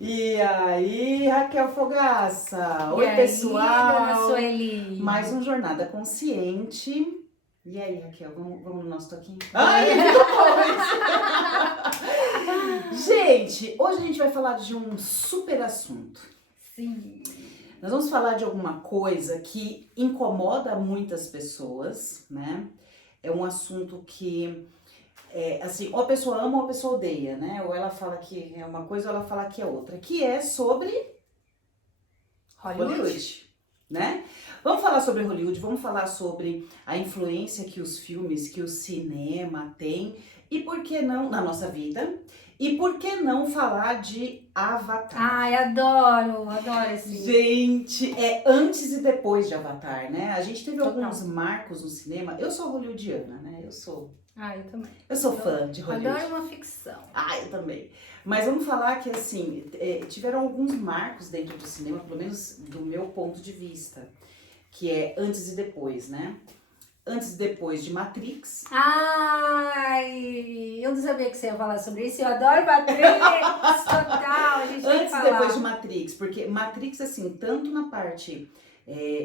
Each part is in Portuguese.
E aí, Raquel Fogaça? E Oi, aí, pessoal! dona Sueli? Mais um Jornada Consciente. E aí, Raquel, vamos no nosso toquinho? Ai, gente, hoje a gente vai falar de um super assunto. Sim. Nós vamos falar de alguma coisa que incomoda muitas pessoas, né? É um assunto que, assim, ou a pessoa ama ou a pessoa odeia, né? Ou ela fala que é uma coisa ou ela fala que é outra. Que é sobre Hollywood, né? Vamos falar sobre Hollywood, vamos falar sobre a influência que os filmes, que o cinema tem e por que não, na nossa vida, e por que não falar de Avatar? Ai, adoro esse. Gente, é antes e depois de Avatar, né? A gente teve Total. alguns marcos no cinema. Eu sou hollywoodiana, né? Eu sou Eu também. fã de Hollywood. Adoro uma ficção. Eu também. Mas vamos falar que, assim, tiveram alguns marcos dentro do cinema, pelo menos do meu ponto de vista, que é antes e depois, né? Antes e depois de Matrix. Ai, eu não sabia que você ia falar sobre isso. Eu adoro Matrix, total. A gente tem que Antes e falar. depois de Matrix, porque Matrix, assim, tanto na parte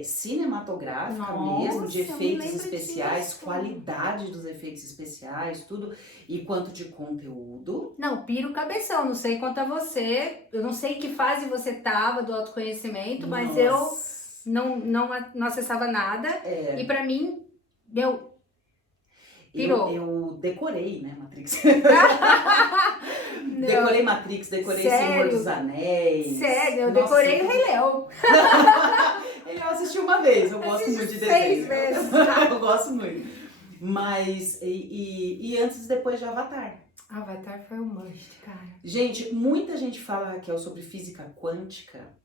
cinematográfica mesmo, de Nossa, eu me efeitos lembro especiais, disso. qualidade dos efeitos especiais, tudo, e quanto de conteúdo. Não, piro cabeção, não sei quanto a você. Eu não sei em que fase você tava do autoconhecimento, mas eu Nossa. não acessava nada. E pra mim, meu, pirou. Eu decorei, né, Matrix. Não. Decorei Matrix, decorei Senhor dos Anéis. Sério, eu Nossa, decorei o Rei Leão. Eu assisti uma vez, eu gosto muito de 6 desenho. vezes. Eu gosto muito. Mas, e antes e depois de Avatar. Avatar foi um must, cara. Gente, muita gente fala, Raquel, sobre física quântica,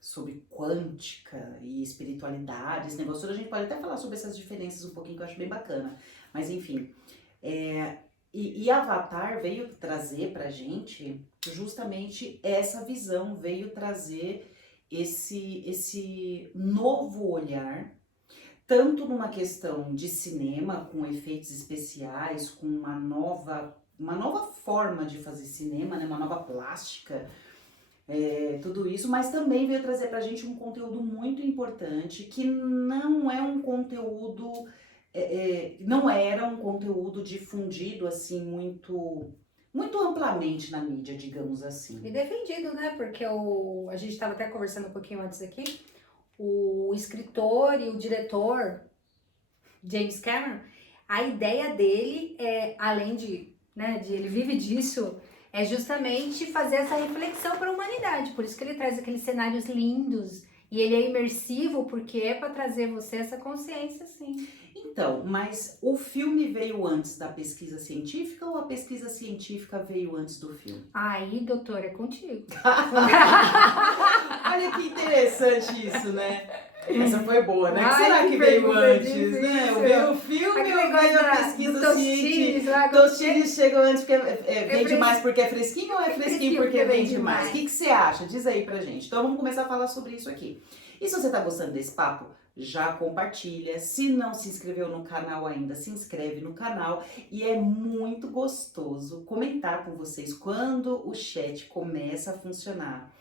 sobre quântica e espiritualidade, esse negócio todo. A gente pode até falar sobre essas diferenças um pouquinho, que eu acho bem bacana. Mas, enfim, e Avatar veio trazer pra gente justamente essa visão, veio trazer esse novo olhar, tanto numa questão de cinema, com efeitos especiais, com uma nova forma de fazer cinema, né? Uma nova plástica, tudo isso, mas também veio trazer pra gente um conteúdo muito importante, que não é um conteúdo, não era um conteúdo difundido assim muito amplamente na mídia, digamos assim. E defendido, né? Porque a gente estava até conversando um pouquinho antes aqui. O escritor e o diretor, James Cameron, a ideia dele é, além de ele vive disso, é justamente fazer essa reflexão para a humanidade. Por isso que ele traz aqueles cenários lindos. E ele é imersivo porque é para trazer você essa consciência, sim. Então, mas o filme veio antes da pesquisa científica ou a pesquisa científica veio antes do filme? Aí, doutor, é contigo. Olha que interessante isso, né? Essa foi boa, né? O que Ai, será que que veio pergunta antes, difícil. né? Veio o filme Aquele ou negócio veio a do pesquisa científica? Tostines, Tostines chegam antes porque vem demais porque é fresquinho ou é É fresquinho porque vem demais? O que você acha? Diz aí pra gente. Então vamos começar a falar sobre isso aqui. E se você tá gostando desse papo, já compartilha. Se não se inscreveu no canal ainda, se inscreve no canal. E é muito gostoso comentar com vocês quando o chat começa a funcionar,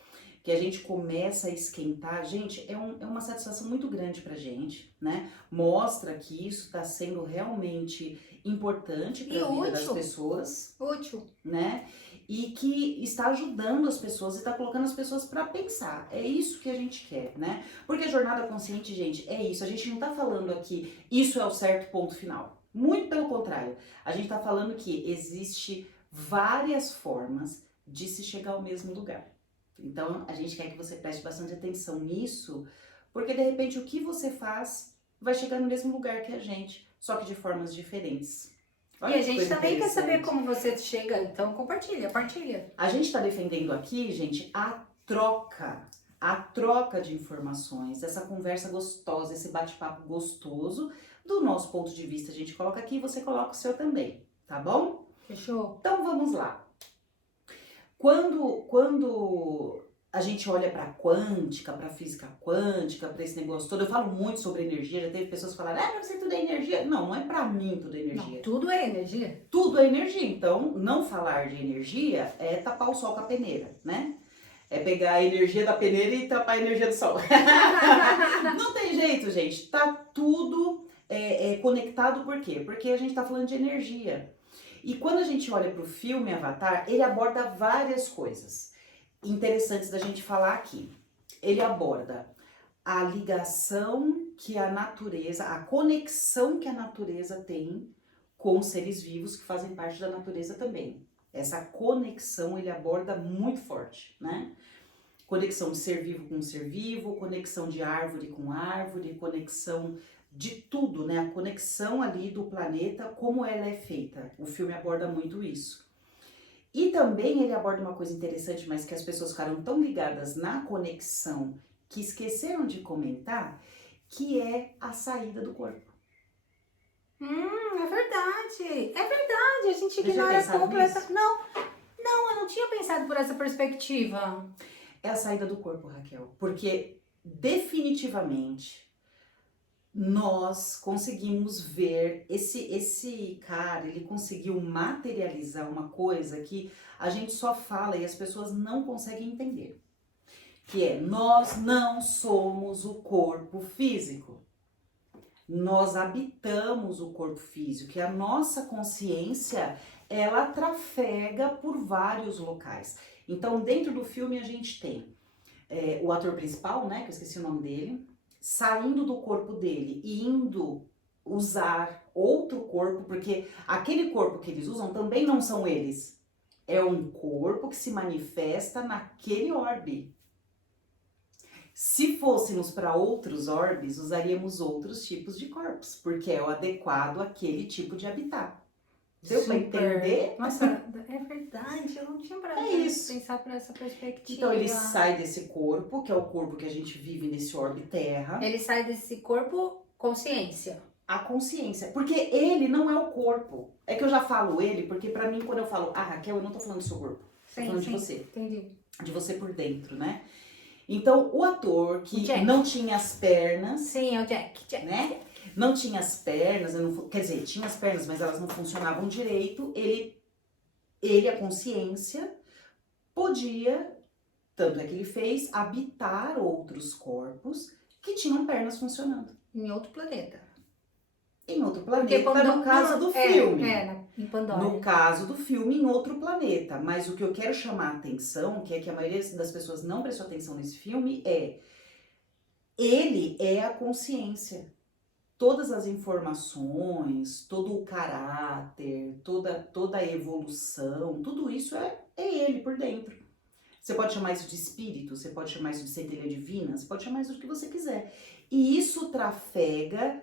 que a gente começa a esquentar. Gente, é uma satisfação muito grande pra gente, né? Mostra que isso tá sendo realmente importante para a vida das pessoas. Útil. Né? E que está ajudando as pessoas e está colocando as pessoas para pensar. É isso que a gente quer, né? Porque jornada consciente, gente, é isso. A gente não tá falando aqui, isso é o certo ponto final. Muito pelo contrário. A gente tá falando que existe várias formas de se chegar ao mesmo lugar. Então, a gente quer que você preste bastante atenção nisso, porque de repente o que você faz vai chegar no mesmo lugar que a gente, só que de formas diferentes. Olha, e a gente também quer saber como você chega, então partilha. A gente está defendendo aqui, gente, a troca de informações, essa conversa gostosa, esse bate-papo gostoso. Do nosso ponto de vista, a gente coloca aqui e você coloca o seu também, tá bom? Fechou? Então vamos lá. Quando a gente olha para quântica, para física quântica, para esse negócio todo. Eu falo muito sobre energia, já teve pessoas que falaram, pra você tudo é energia. Não, não é para mim tudo é energia. Não, tudo é energia. Tudo é energia, então não falar de energia é tapar o sol com a peneira, né? É pegar a energia da peneira e tapar a energia do sol. Não tem jeito, gente. Tá tudo conectado, por quê? Porque a gente tá falando de energia. E quando a gente olha pro filme Avatar, ele aborda várias coisas interessantes da gente falar aqui. Ele aborda a ligação que a natureza, a conexão que a natureza tem com os seres vivos que fazem parte da natureza também. Essa conexão ele aborda muito forte, né? Conexão de ser vivo com ser vivo, conexão de árvore com árvore, conexão de tudo, né? A conexão ali do planeta, como ela é feita. O filme aborda muito isso. E também ele aborda uma coisa interessante, mas que as pessoas ficaram tão ligadas na conexão que esqueceram de comentar, que é a saída do corpo. É verdade. É verdade. A gente Você já ignora pensava completamente. Não, eu não tinha pensado por essa perspectiva. É a saída do corpo, Raquel. Porque definitivamente nós conseguimos ver esse cara, ele conseguiu materializar uma coisa que a gente só fala e as pessoas não conseguem entender. Que é, nós não somos o corpo físico. Nós habitamos o corpo físico e a nossa consciência, ela trafega por vários locais. Então, dentro do filme a gente tem o ator principal, né, que eu esqueci o nome dele, saindo do corpo dele e indo usar outro corpo, porque aquele corpo que eles usam também não são eles. É um corpo que se manifesta naquele orbe. Se fôssemos para outros orbes, usaríamos outros tipos de corpos, porque é o adequado àquele tipo de habitat. Deu para entender? Nossa, é verdade, eu não tinha pra pensar por essa perspectiva. Então ele sai desse corpo, que é o corpo que a gente vive nesse orbe Terra. Ele sai desse corpo consciência. A consciência, porque ele não é o corpo. É que eu já falo ele, porque pra mim quando eu falo, Raquel, eu não tô falando do seu corpo, tô falando de você. Entendi. De você por dentro, né? Então o ator que Jack. não tinha as pernas, Sim, é o Jack. né? Não tinha as pernas, quer dizer, tinha as pernas, mas elas não funcionavam direito. Ele, a consciência, podia, tanto é que ele fez, habitar outros corpos que tinham pernas funcionando. Em outro planeta. Em outro planeta, no caso do filme. Em Pandora. No caso do filme, em outro planeta. Mas o que eu quero chamar a atenção, que é que a maioria das pessoas não prestou atenção nesse filme, ele é a consciência. Todas as informações, todo o caráter, toda a evolução, tudo isso é ele por dentro. Você pode chamar isso de espírito, você pode chamar isso de centelha divina, você pode chamar isso do que você quiser. E isso trafega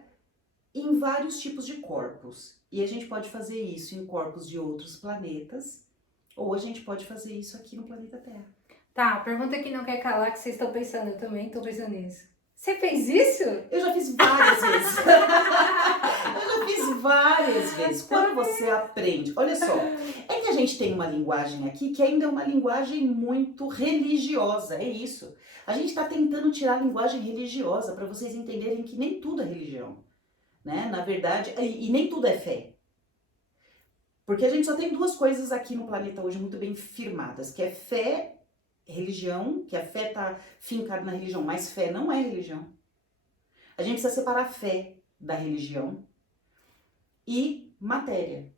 em vários tipos de corpos. E a gente pode fazer isso em corpos de outros planetas, ou a gente pode fazer isso aqui no planeta Terra. Tá, pergunta que não quer calar, que vocês estão pensando, eu também estou pensando nisso. Você fez isso? Eu já fiz várias vezes. Eu já fiz várias vezes. Quando você aprende, olha só, é que a gente tem uma linguagem aqui que ainda é uma linguagem muito religiosa, é isso. A gente está tentando tirar a linguagem religiosa para vocês entenderem que nem tudo é religião, né? Na verdade, e nem tudo é fé. Porque a gente só tem duas coisas aqui no planeta hoje muito bem firmadas, que é fé, religião, que a fé tá fincada na religião, mas fé não é religião. A gente precisa separar a fé da religião e matéria,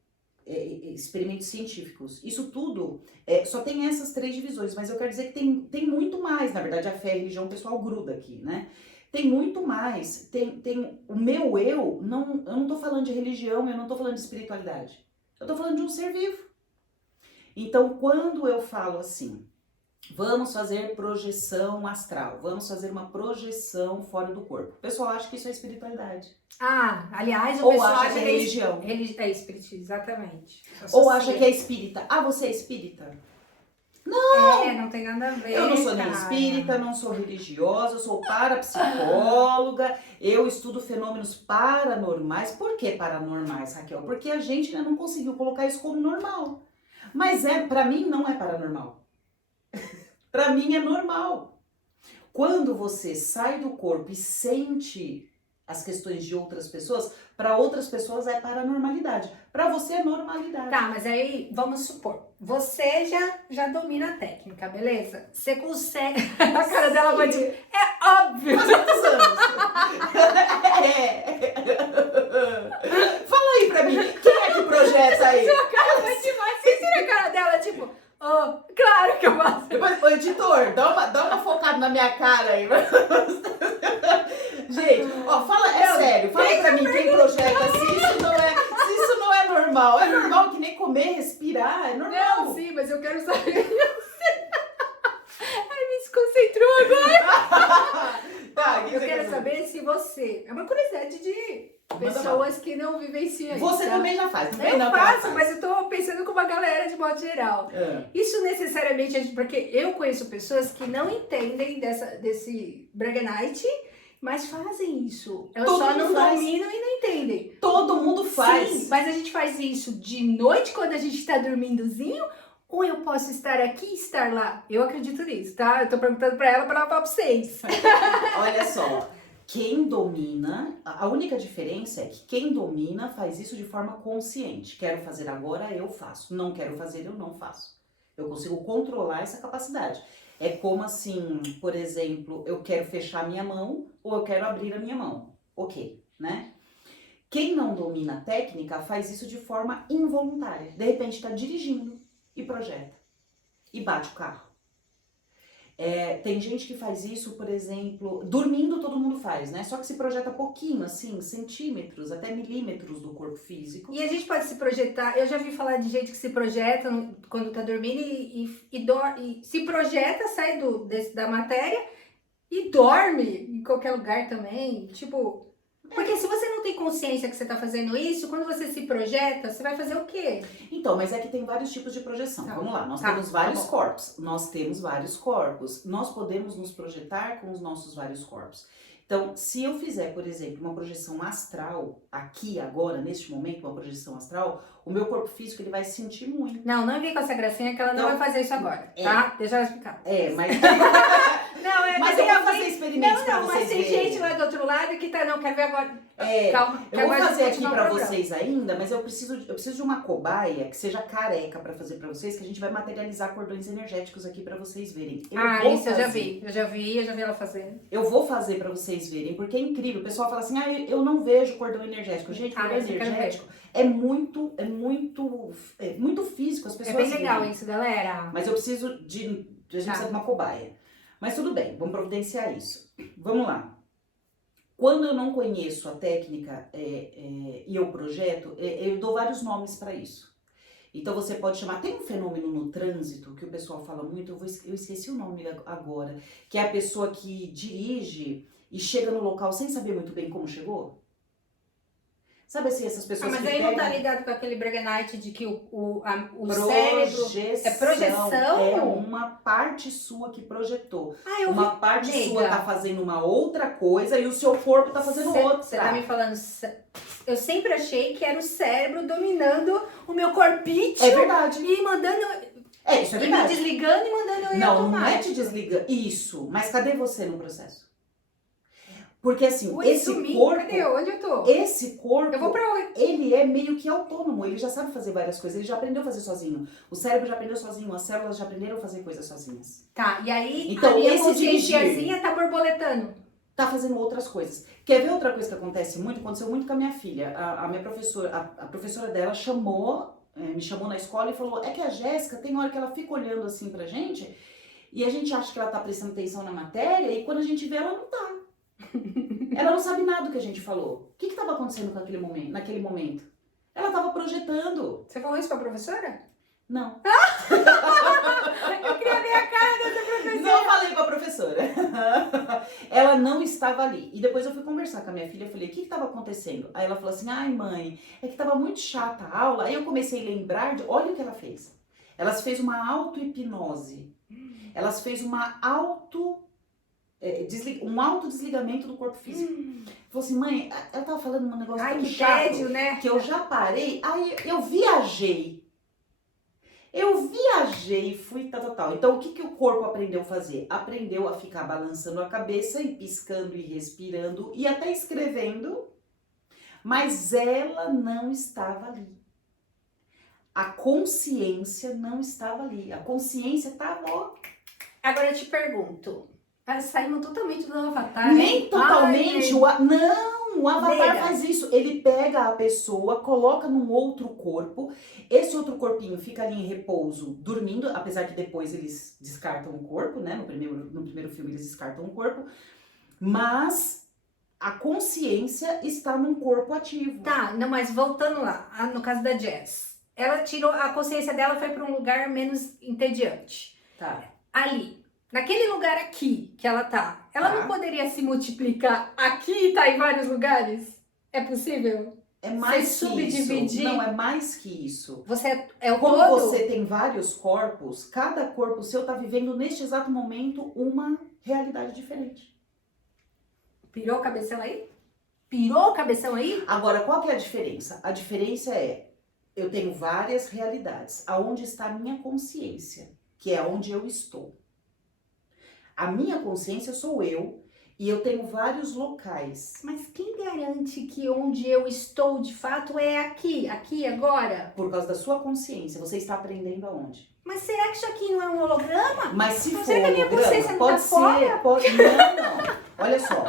experimentos científicos. Isso tudo só tem essas três divisões, mas eu quero dizer que tem muito mais. Na verdade, a fé e a religião, o pessoal gruda aqui, né? Tem muito mais. Tem o meu eu não tô falando de religião, eu não tô falando de espiritualidade. Eu tô falando de um ser vivo. Então, quando eu falo assim, vamos fazer projeção astral, vamos fazer uma projeção fora do corpo, o pessoal acha que isso é espiritualidade. Aliás, o Ou pessoal acha que é religião. É espírita, exatamente. Ou acha que é espírita. Você é espírita? Não! Não tem nada a ver. Eu não sou nem espírita, não sou religiosa, eu sou parapsicóloga, eu estudo fenômenos paranormais. Por que paranormais, Raquel? Porque a gente ainda não conseguiu colocar isso como normal. Mas pra mim não é paranormal. Pra mim é normal. Quando você sai do corpo e sente as questões de outras pessoas, para outras pessoas é paranormalidade. Para você é normalidade. Tá, mas aí vamos supor, você já domina a técnica, beleza? Você consegue. A cara dela vai tipo, é óbvio! Faz quantos anos? Fala aí pra mim, quem é que projeta aí? Sua cara vai demais. Você tira a cara dela, tipo, oh, claro que eu faço. Depois, ô, editor, dá uma focada na minha cara aí. Gente, ó, sério, fala pra mim quem projeta, se isso não é normal. É normal que nem comer, respirar, é normal. Não, sim, mas eu quero saber. Ai, me desconcentrou agora. Tá, Eu quero saber se você. É uma curiosidade de pessoas que não vivenciam isso. Você tá? também já faz, não vem Eu não que ela faço, faz. mas eu tô pensando com uma galera de modo geral. Isso necessariamente, porque eu conheço pessoas que não entendem desse Braganite, mas fazem isso. Elas Todo só mundo não faz. dominam e não entendem. Todo mundo faz. Sim, mas a gente faz isso de noite quando a gente tá dormindozinho, ou eu posso estar aqui e estar lá? Eu acredito nisso, tá? Eu tô perguntando pra ela falar pra vocês. Olha só, quem domina, a única diferença é que quem domina faz isso de forma consciente. Quero fazer agora, eu faço. Não quero fazer, eu não faço. Eu consigo controlar essa capacidade. É como assim, por exemplo, eu quero fechar a minha mão ou eu quero abrir a minha mão. Ok, né? Quem não domina a técnica faz isso de forma involuntária. De repente está dirigindo e projeta. E bate o carro. Tem gente que faz isso, por exemplo, dormindo todo mundo faz, né? Só que se projeta pouquinho, assim, centímetros, até milímetros do corpo físico. E a gente pode se projetar, eu já vi falar de gente que se projeta quando tá dormindo e se projeta, sai da matéria e dorme em qualquer lugar também, tipo... Porque se você não tem consciência que você tá fazendo isso, quando você se projeta, você vai fazer o quê? Então, mas é que tem vários tipos de projeção. Tá. Vamos lá, nós Tá, temos tá vários bom. corpos. Nós temos vários corpos. Nós podemos nos projetar com os nossos vários corpos. Então, se eu fizer, por exemplo, uma projeção astral, aqui, agora, neste momento, uma projeção astral, o meu corpo físico ele vai sentir muito. Não vem com essa gracinha que ela não Então, vai fazer isso agora, tá? Deixa ela explicar. Mas... Não, mas eu vou fazer experimentos pra vocês mas tem verem. gente lá do outro lado que tá, não, quer ver agora. Calma, Eu vou fazer aqui continuar o pra programa. vocês ainda, mas eu preciso de uma cobaia que seja careca pra fazer pra vocês, que a gente vai materializar cordões energéticos aqui pra vocês verem. Isso eu já vi ela fazendo. Eu vou fazer pra vocês verem, porque é incrível. O pessoal fala assim, eu não vejo cordão energético. Gente, cordão energético é muito físico, as pessoas É bem legal veem. isso, galera. Mas eu preciso a gente precisa de uma cobaia. Mas tudo bem, vamos providenciar isso. Vamos lá. Quando eu não conheço a técnica e eu projeto, eu dou vários nomes para isso. Então você pode chamar, tem um fenômeno no trânsito que o pessoal fala muito, eu esqueci o nome agora, que é a pessoa que dirige e chega no local sem saber muito bem como chegou. Sabe assim, essas pessoas Mas que aí pegam... não tá ligado com aquele Braganite de que o cérebro... É projeção? É uma parte sua que projetou. Eu uma vi, parte nega. sua tá fazendo uma outra coisa e o seu corpo tá fazendo outra. Você tá me falando... Eu sempre achei que era o cérebro dominando o meu corpício. É verdade. E mandando... Isso é E me verdade. desligando e mandando eu ir Não é automático. te desliga. Isso. Mas cadê você no processo? Porque assim, esse sumi. corpo... Cadê? Onde eu tô? Esse corpo... Eu vou pra onde? Ele é meio que autônomo, ele já sabe fazer várias coisas, ele já aprendeu a fazer sozinho. O cérebro já aprendeu sozinho, as células já aprenderam a fazer coisas sozinhas. Tá, e aí Então, a minha esse consciênciazinha tá borboletando. Tá fazendo outras coisas. Quer ver outra coisa que acontece muito? Aconteceu muito com a minha filha. A minha professora, a professora dela me chamou na escola e falou, é que a Jéssica tem hora que ela fica olhando assim pra gente e a gente acha que ela tá prestando atenção na matéria e quando a gente vê ela não tá. Ela não sabe nada do que a gente falou. O que estava acontecendo naquele momento? Ela estava projetando. Você falou isso pra professora? Não. Eu queria ver a cara dessa professora. Não falei com a professora. Ela não estava ali. E depois eu fui conversar com a minha filha. Eu falei, o que estava acontecendo? Aí ela falou assim, ai mãe, é que estava muito chata a aula. Aí eu comecei a lembrar de, olha o que ela fez. Ela fez uma auto-hipnose. Ela fez uma um autodesligamento do corpo físico. Falou assim, mãe, ela tava falando um negócio tão que chato, tédio, né? que eu já parei, aí eu viajei. Eu viajei, fui tal. Então, o que o corpo aprendeu a fazer? Aprendeu a ficar balançando a cabeça e piscando e respirando e até escrevendo, mas ela não estava ali. A consciência não estava ali. A consciência estava, ó. Agora eu te pergunto, saímos totalmente do Avatar, Nem hein? totalmente. Não, o Avatar Nega. faz isso. Ele pega a pessoa, coloca num outro corpo. Esse outro corpinho fica ali em repouso, dormindo. Apesar que depois eles descartam o corpo, né? No primeiro filme eles descartam o corpo. Mas a consciência está num corpo ativo. Tá, não, mas voltando lá, no caso da Jazz. Ela tirou, a consciência dela foi para um lugar menos entediante. Tá. Ali, naquele lugar aqui que ela tá, ela Tá. não poderia se multiplicar aqui e tá em vários lugares? É possível? É mais Você que isso. subdividir? Não, é mais que isso. Você é o Como todo? você tem vários corpos, cada corpo seu tá vivendo neste exato momento uma realidade diferente. Pirou o cabeção aí? Pirou o cabeção aí? Agora, qual que é a diferença? A diferença é, eu tenho várias realidades. Aonde está a minha consciência, que é onde eu estou. A minha consciência sou eu e eu tenho vários locais. Mas quem garante que onde eu estou de fato é aqui agora? Por causa da sua consciência, você está aprendendo aonde? Mas será que isso aqui não é um holograma? Mas se Mas for será que a minha consciência holograma, não pode tá ser, fora? pode... Não. Olha só,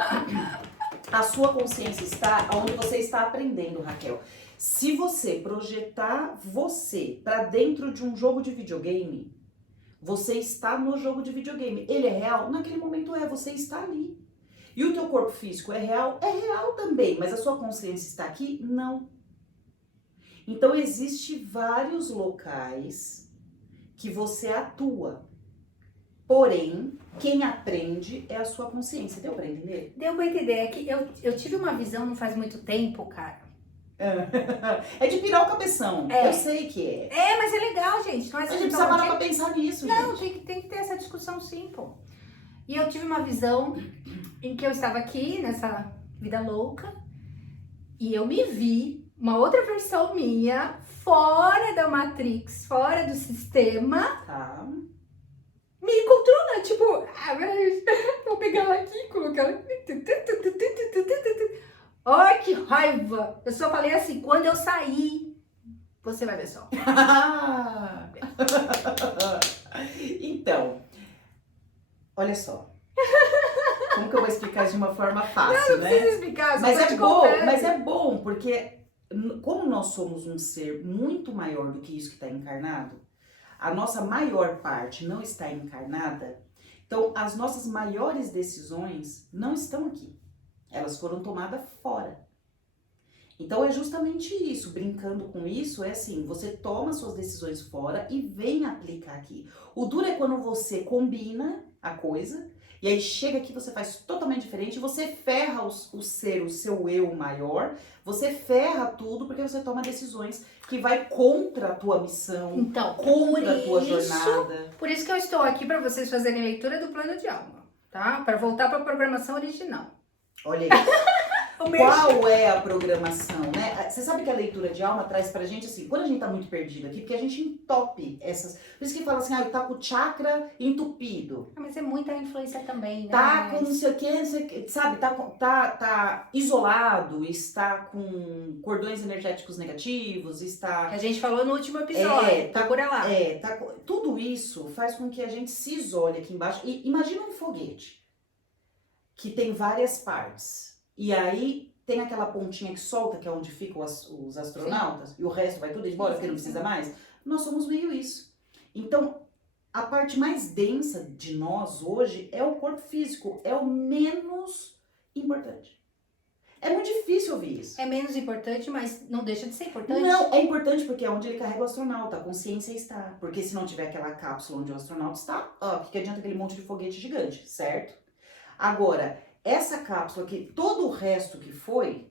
a sua consciência está onde você está aprendendo, Raquel. Se você projetar você para dentro de um jogo de videogame, você está no jogo de videogame. Ele é real? Naquele momento você está ali. E o teu corpo físico é real? É real também, mas a sua consciência está aqui? Não. Então, existem vários locais que você atua. Porém, quem aprende é a sua consciência. Deu pra entender? Deu pra entender. É que eu tive uma visão não faz muito tempo, cara. É de pirar o cabeção. É. Eu sei que é. É, mas é legal, gente. Não é A assim gente precisa parar pra pensar nisso, Não, gente. tem que ter essa discussão sim, pô. E eu tive uma visão em que eu estava aqui, nessa vida louca, e eu me vi, uma outra versão minha, fora da Matrix, fora do sistema, Tá. me controla, tipo, vou pegar ela aqui e colocar ela. Ai, que raiva! Eu só falei assim, quando eu sair, você vai ver só. Então, olha só. Como que eu vou explicar de uma forma fácil, Não né? precisa explicar, Mas só é te bom, contando. mas é bom, porque como nós somos um ser muito maior do que isso que está encarnado, a nossa maior parte não está encarnada, então as nossas maiores decisões não estão aqui. Elas foram tomadas fora. Então é justamente isso, brincando com isso, é assim, você toma suas decisões fora e vem aplicar aqui. O duro é quando você combina a coisa, e aí chega aqui, você faz totalmente diferente, você ferra o seu eu maior, você ferra tudo porque você toma decisões que vai contra a tua missão, Então, contra a tua jornada. por isso que eu estou aqui para vocês fazerem leitura do plano de alma, tá? Para voltar para a programação original. Olha isso. Qual é a programação, né? Você sabe que a leitura de alma traz pra gente assim, quando a gente tá muito perdido aqui, porque a gente entope essas... Por isso que fala assim, tá com o chakra entupido. Mas é muita influência também, né? Tá com não sei o que, sabe? Tá isolado, está com cordões energéticos negativos, está... Que a gente falou no último episódio, procura lá. Tudo isso faz com que a gente se isole aqui embaixo. E imagina um foguete que tem várias partes. E aí tem aquela pontinha que solta, que é onde ficam os astronautas, sim, e o resto vai tudo embora, porque não precisa mais. Nós somos meio isso. Então, a parte mais densa de nós hoje é o corpo físico, é o menos importante. É muito difícil ouvir isso. É menos importante, mas não deixa de ser importante. Não, é importante porque é onde ele carrega o astronauta, a consciência está. Porque se não tiver aquela cápsula onde o astronauta está, o que adianta aquele monte de foguete gigante, certo? Agora, essa cápsula aqui, todo o resto que foi,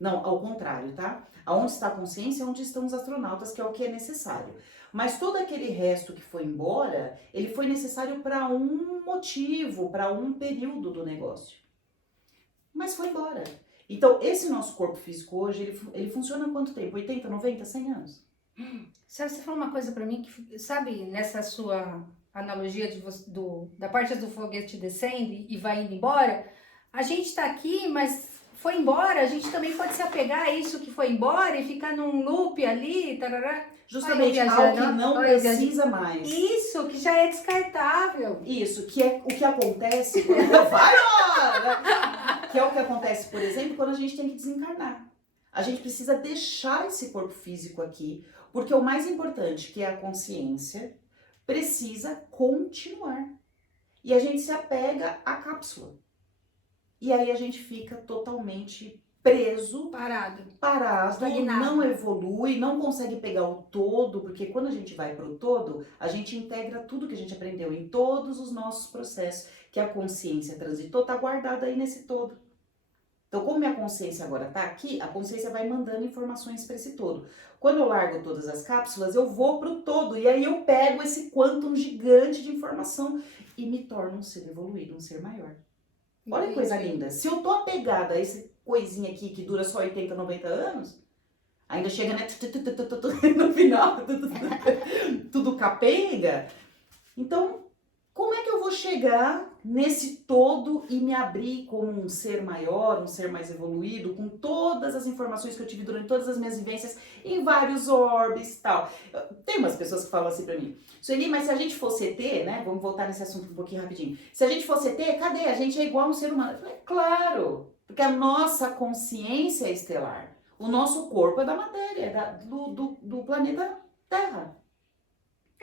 não, ao contrário, tá? Aonde está a consciência é onde estão os astronautas, que é o que é necessário. Mas todo aquele resto que foi embora, ele foi necessário para um motivo, para um período do negócio. Mas foi embora. Então, esse nosso corpo físico hoje, ele funciona há quanto tempo? 80, 90, 100 anos? Sabe, você falou uma coisa pra mim que, sabe, nessa sua analogia da parte do foguete descendo e vai indo embora, a gente tá aqui, mas foi embora, a gente também pode se apegar a isso que foi embora e ficar num loop ali, tarará. Olha eu Justamente ao viajando, que ó. não Olha eu viajando. precisa mais. Isso, que já é descartável. Isso, que é o que acontece quando vai, que é o que acontece, por exemplo, quando a gente tem que desencarnar. A gente precisa deixar esse corpo físico aqui, porque o mais importante, que é a consciência, precisa continuar. E a gente se apega à cápsula. E aí a gente fica totalmente preso, Parado. parado, Estagnado. não evolui, não consegue pegar o todo, porque quando a gente vai para o todo, a gente integra tudo que a gente aprendeu em todos os nossos processos, que a consciência transitou, tá guardada aí nesse todo. Então, como minha consciência agora tá aqui, a consciência vai mandando informações para esse todo. Quando eu largo todas as cápsulas, eu vou pro todo, e aí eu pego esse quantum gigante de informação e me torno um ser evoluído, um ser maior. Olha que coisa linda. Se eu tô apegada a essa coisinha aqui que dura só 80, 90 anos, ainda chega, né, no final, tudo capenga. Então, como é que eu vou chegar nesse todo e me abrir como um ser maior, um ser mais evoluído, com todas as informações que eu tive durante todas as minhas vivências em vários orbes e tal? Tem umas pessoas que falam assim pra mim, Sueli, mas se a gente fosse ET, né? Vamos voltar nesse assunto um pouquinho rapidinho. Se a gente fosse ET, cadê? A gente é igual a um ser humano. Eu falei, claro, porque a nossa consciência é estelar. O nosso corpo é da matéria, do planeta Terra.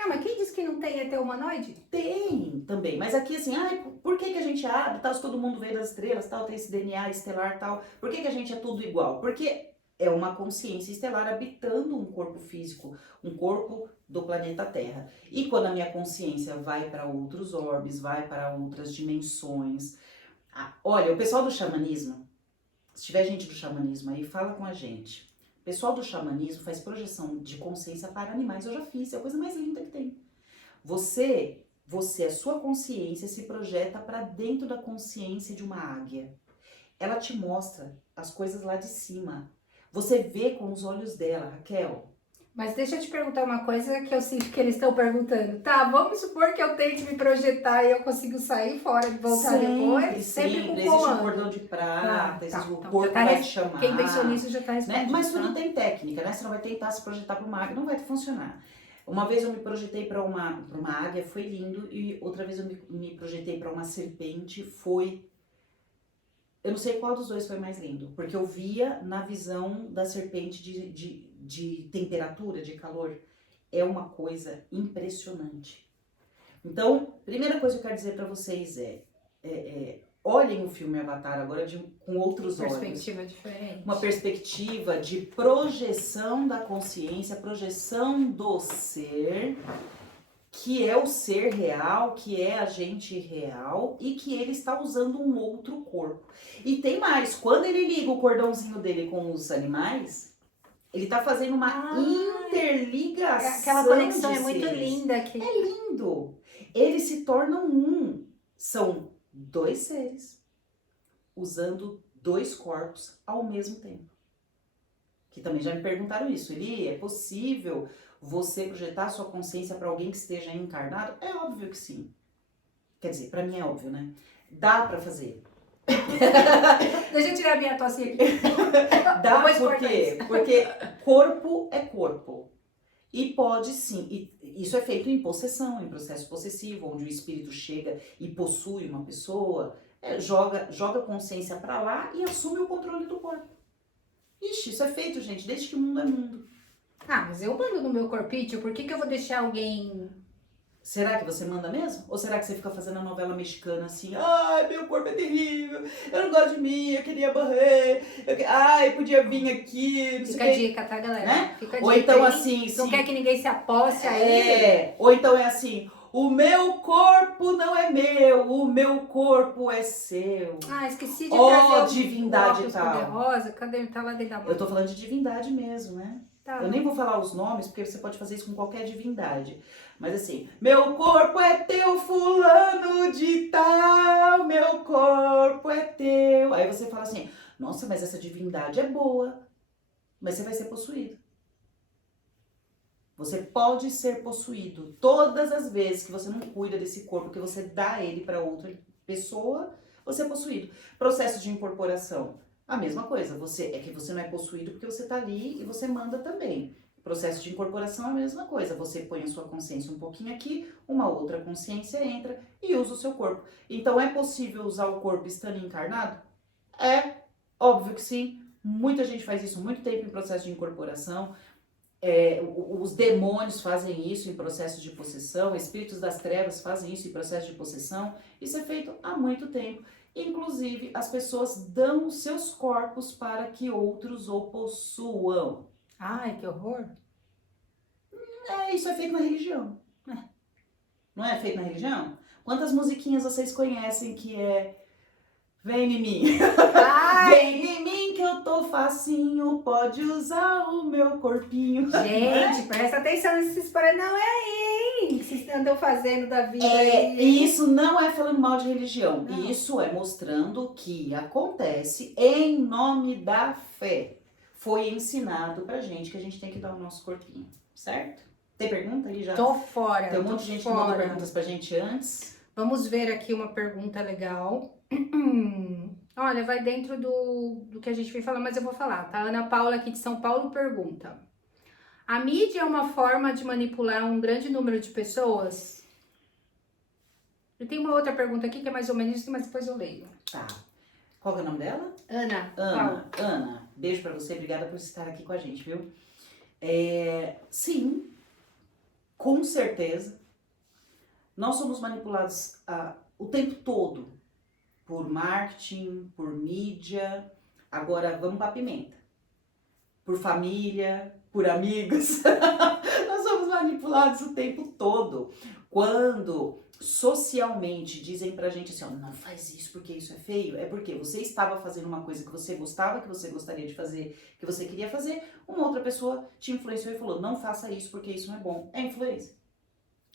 Ah, mas quem disse que não tem ET humanoide? Tem também, mas aqui assim, ai, por que a gente abre, tal, se todo mundo veio das estrelas, tal, tem esse DNA estelar, tal, por que a gente é tudo igual? Porque é uma consciência estelar habitando um corpo físico, um corpo do planeta Terra. E quando a minha consciência vai para outros orbes, vai para outras dimensões. Olha, o pessoal do xamanismo, se tiver gente do xamanismo aí, fala com a gente. O pessoal do xamanismo faz projeção de consciência para animais, eu já fiz, é a coisa mais linda que tem. Você, a sua consciência se projeta para dentro da consciência de uma águia. Ela te mostra as coisas lá de cima. Você vê com os olhos dela, Raquel. Mas deixa eu te perguntar uma coisa que eu sinto que eles estão perguntando. Tá, vamos supor que eu tente me projetar e eu consigo sair fora e voltar depois? Sempre com existe comando. um cordão de prata, o Então, corpo vai te chamar. Quem pensou nisso já tá né? respondido. Mas tudo tem técnica, né? Você não vai tentar se projetar para uma águia, não vai funcionar. Uma vez eu me projetei para uma águia, foi lindo, e outra vez eu me projetei para uma serpente, foi... Eu não sei qual dos dois foi mais lindo, porque eu via na visão da serpente de temperatura, de calor. É uma coisa impressionante. Então, primeira coisa que eu quero dizer para vocês olhem o filme Avatar agora com outros olhos. Perspectiva diferente. Uma perspectiva de projeção da consciência, projeção do ser, que é o ser real, que é a gente real e que ele está usando um outro corpo. E tem mais, quando ele liga o cordãozinho dele com os animais, ele está fazendo uma interligação. Aquela conexão é muito seres. linda aqui. É lindo. Eles se tornam um. São dois seres usando dois corpos ao mesmo tempo. Que também já me perguntaram isso. Eli, é possível você projetar sua consciência para alguém que esteja encarnado? É óbvio que sim. Quer dizer, para mim é óbvio, né? Dá para fazer. Deixa eu tirar minha tosse aqui. Dá por quê? Porque corpo é corpo. E pode sim, e isso é feito em possessão, em processo possessivo, onde o espírito chega e possui uma pessoa, joga a consciência para lá e assume o controle do corpo. Ixi, isso é feito, gente, desde que o mundo é mundo. Ah, mas eu mando no meu corpício, por que eu vou deixar alguém... Será que você manda mesmo? Ou será que você fica fazendo a novela mexicana assim? Ai, meu corpo é terrível, eu não gosto de mim, eu queria morrer, ai, podia vir aqui, não sei o Fica a dica, tá, galera? Né? Fica a Ou dica então aí. assim... Não sim, quer que ninguém se aposse a ele? ou então é assim... O meu corpo não é meu, o meu corpo é seu. Ah, esqueci de Ó, trazer divindade óculos tal. cor-de-rosa. Cadê? Tá lá dentro da mão. Eu tô falando de divindade mesmo, né? Tá. Eu nem vou falar os nomes, porque você pode fazer isso com qualquer divindade. Mas assim, meu corpo é teu, fulano de tal, meu corpo é teu. Aí você fala assim, nossa, mas essa divindade é boa, mas você vai ser possuído. Você pode ser possuído. Todas as vezes que você não cuida desse corpo, que você dá ele para outra pessoa, você é possuído. Processo de incorporação, a mesma coisa. É que você não é possuído porque você tá ali e você manda também. Processo de incorporação é a mesma coisa. Você põe a sua consciência um pouquinho aqui, uma outra consciência entra e usa o seu corpo. Então, é possível usar o corpo estando encarnado? É, óbvio que sim. Muita gente faz isso há muito tempo em processo de incorporação. Os demônios fazem isso em processo de possessão, espíritos das trevas fazem isso em processo de possessão. Isso é feito há muito tempo. Inclusive, as pessoas dão os seus corpos para que outros o possuam. Ai, que horror. Isso é feito na religião. Não é feito na religião? Quantas musiquinhas vocês conhecem que é Vem em mim, vem em mim que eu tô facinho, pode usar o meu corpinho. Gente, presta atenção nesses Paranauê aí, que vocês andam fazendo da vida aí. E isso não é falando mal de religião, Não. isso é mostrando o que acontece em nome da fé. Foi ensinado pra gente que a gente tem que dar o nosso corpinho, certo? Tem pergunta aí já? Tô fora. Tem um monte de gente que mandou perguntas pra gente antes. Vamos ver aqui uma pergunta legal. Olha, vai dentro do que a gente foi falar, mas eu vou falar, tá? Ana Paula aqui de São Paulo pergunta: a mídia é uma forma de manipular um grande número de pessoas? E tem uma outra pergunta aqui que é mais ou menos isso, mas depois eu leio. Tá. Qual que é o nome dela? Ana. Ana, beijo pra você, obrigada por estar aqui com a gente, viu? Sim, com certeza. Nós somos manipulados o tempo todo por marketing, por mídia. Agora vamos pra pimenta. Por família, por amigos. Nós somos manipulados o tempo todo. Quando socialmente dizem pra gente assim, ó, não faz isso porque isso é feio, é porque você estava fazendo uma coisa que você gostava, que você gostaria de fazer, que você queria fazer, uma outra pessoa te influenciou e falou, não faça isso porque isso não é bom. É influência.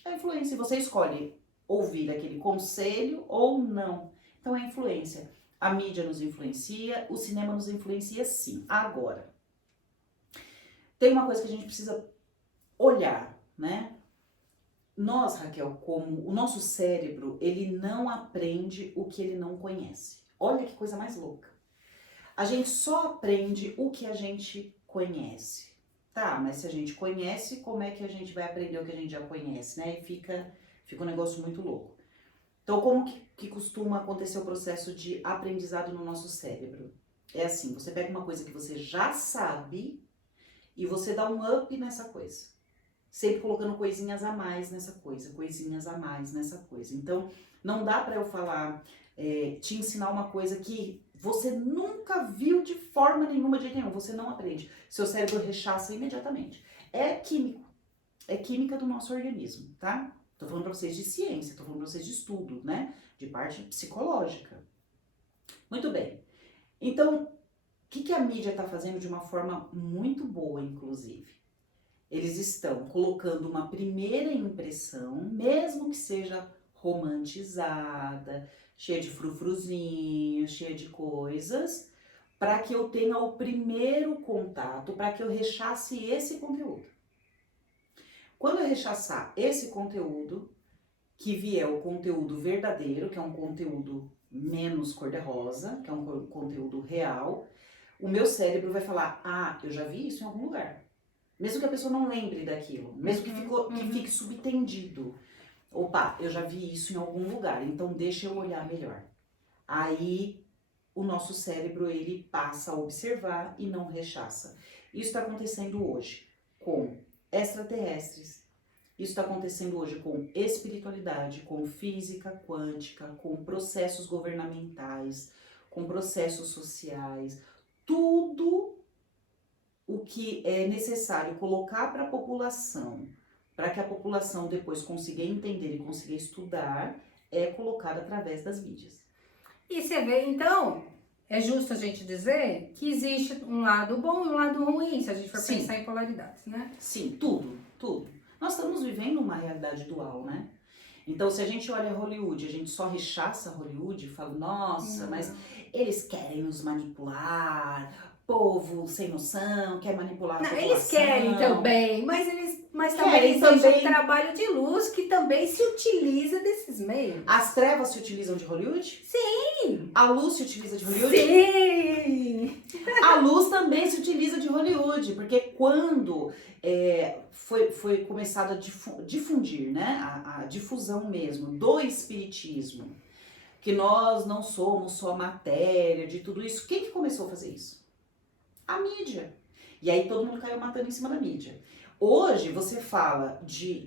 É influência. Você escolhe ouvir aquele conselho ou não. Então é influência. A mídia nos influencia, o cinema nos influencia sim. Agora, tem uma coisa que a gente precisa olhar, né? Nós, Raquel, como o nosso cérebro, ele não aprende o que ele não conhece. Olha que coisa mais louca. A gente só aprende o que a gente conhece. Tá, mas se a gente conhece, como é que a gente vai aprender o que a gente já conhece, né? E fica um negócio muito louco. Então, como que costuma acontecer o processo de aprendizado no nosso cérebro? É assim, você pega uma coisa que você já sabe e você dá um up nessa coisa. Sempre colocando coisinhas a mais nessa coisa, coisinhas a mais nessa coisa. Então, não dá pra eu falar, te ensinar uma coisa que você nunca viu de forma nenhuma, de jeito nenhum. Você não aprende. Seu cérebro rechaça imediatamente. É químico. É química do nosso organismo, tá? Tô falando pra vocês de ciência, tô falando pra vocês de estudo, né? De parte psicológica. Muito bem. Então, o que a mídia tá fazendo de uma forma muito boa, inclusive? Eles estão colocando uma primeira impressão, mesmo que seja romantizada, cheia de frufruzinho, cheia de coisas, para que eu tenha o primeiro contato, para que eu rechace esse conteúdo. Quando eu rechaçar esse conteúdo, que vier o conteúdo verdadeiro, que é um conteúdo menos cor-de-rosa, que é um conteúdo real, o meu cérebro vai falar, ah, eu já vi isso em algum lugar. Mesmo que a pessoa não lembre daquilo, mesmo que fique subentendido. Opa, eu já vi isso em algum lugar, então deixa eu olhar melhor. Aí o nosso cérebro, ele passa a observar e não rechaça. Isso está acontecendo hoje com extraterrestres. Isso está acontecendo hoje com espiritualidade, com física quântica, com processos governamentais, com processos sociais. Tudo o que é necessário colocar para a população, para que a população depois consiga entender e consiga estudar, é colocado através das mídias. E você vê, então, é justo a gente dizer que existe um lado bom e um lado ruim, se a gente for Sim. pensar em polaridades, né? Sim, tudo. Nós estamos vivendo uma realidade dual, né? Então, se a gente olha Hollywood, a gente só rechaça Hollywood e fala, nossa, mas eles querem nos manipular, povo sem noção, quer manipular a população. Eles querem também, mas Mas Querem também existe também- um trabalho de luz que também se utiliza desses meios. As trevas se utilizam de Hollywood? Sim! A luz se utiliza de Hollywood? Sim! A luz também se utiliza de Hollywood, porque quando foi começado a difundir, né, a difusão mesmo do espiritismo, que nós não somos só matéria, de tudo isso, quem que começou a fazer isso? A mídia. E aí todo mundo caiu matando em cima da mídia. Hoje você fala de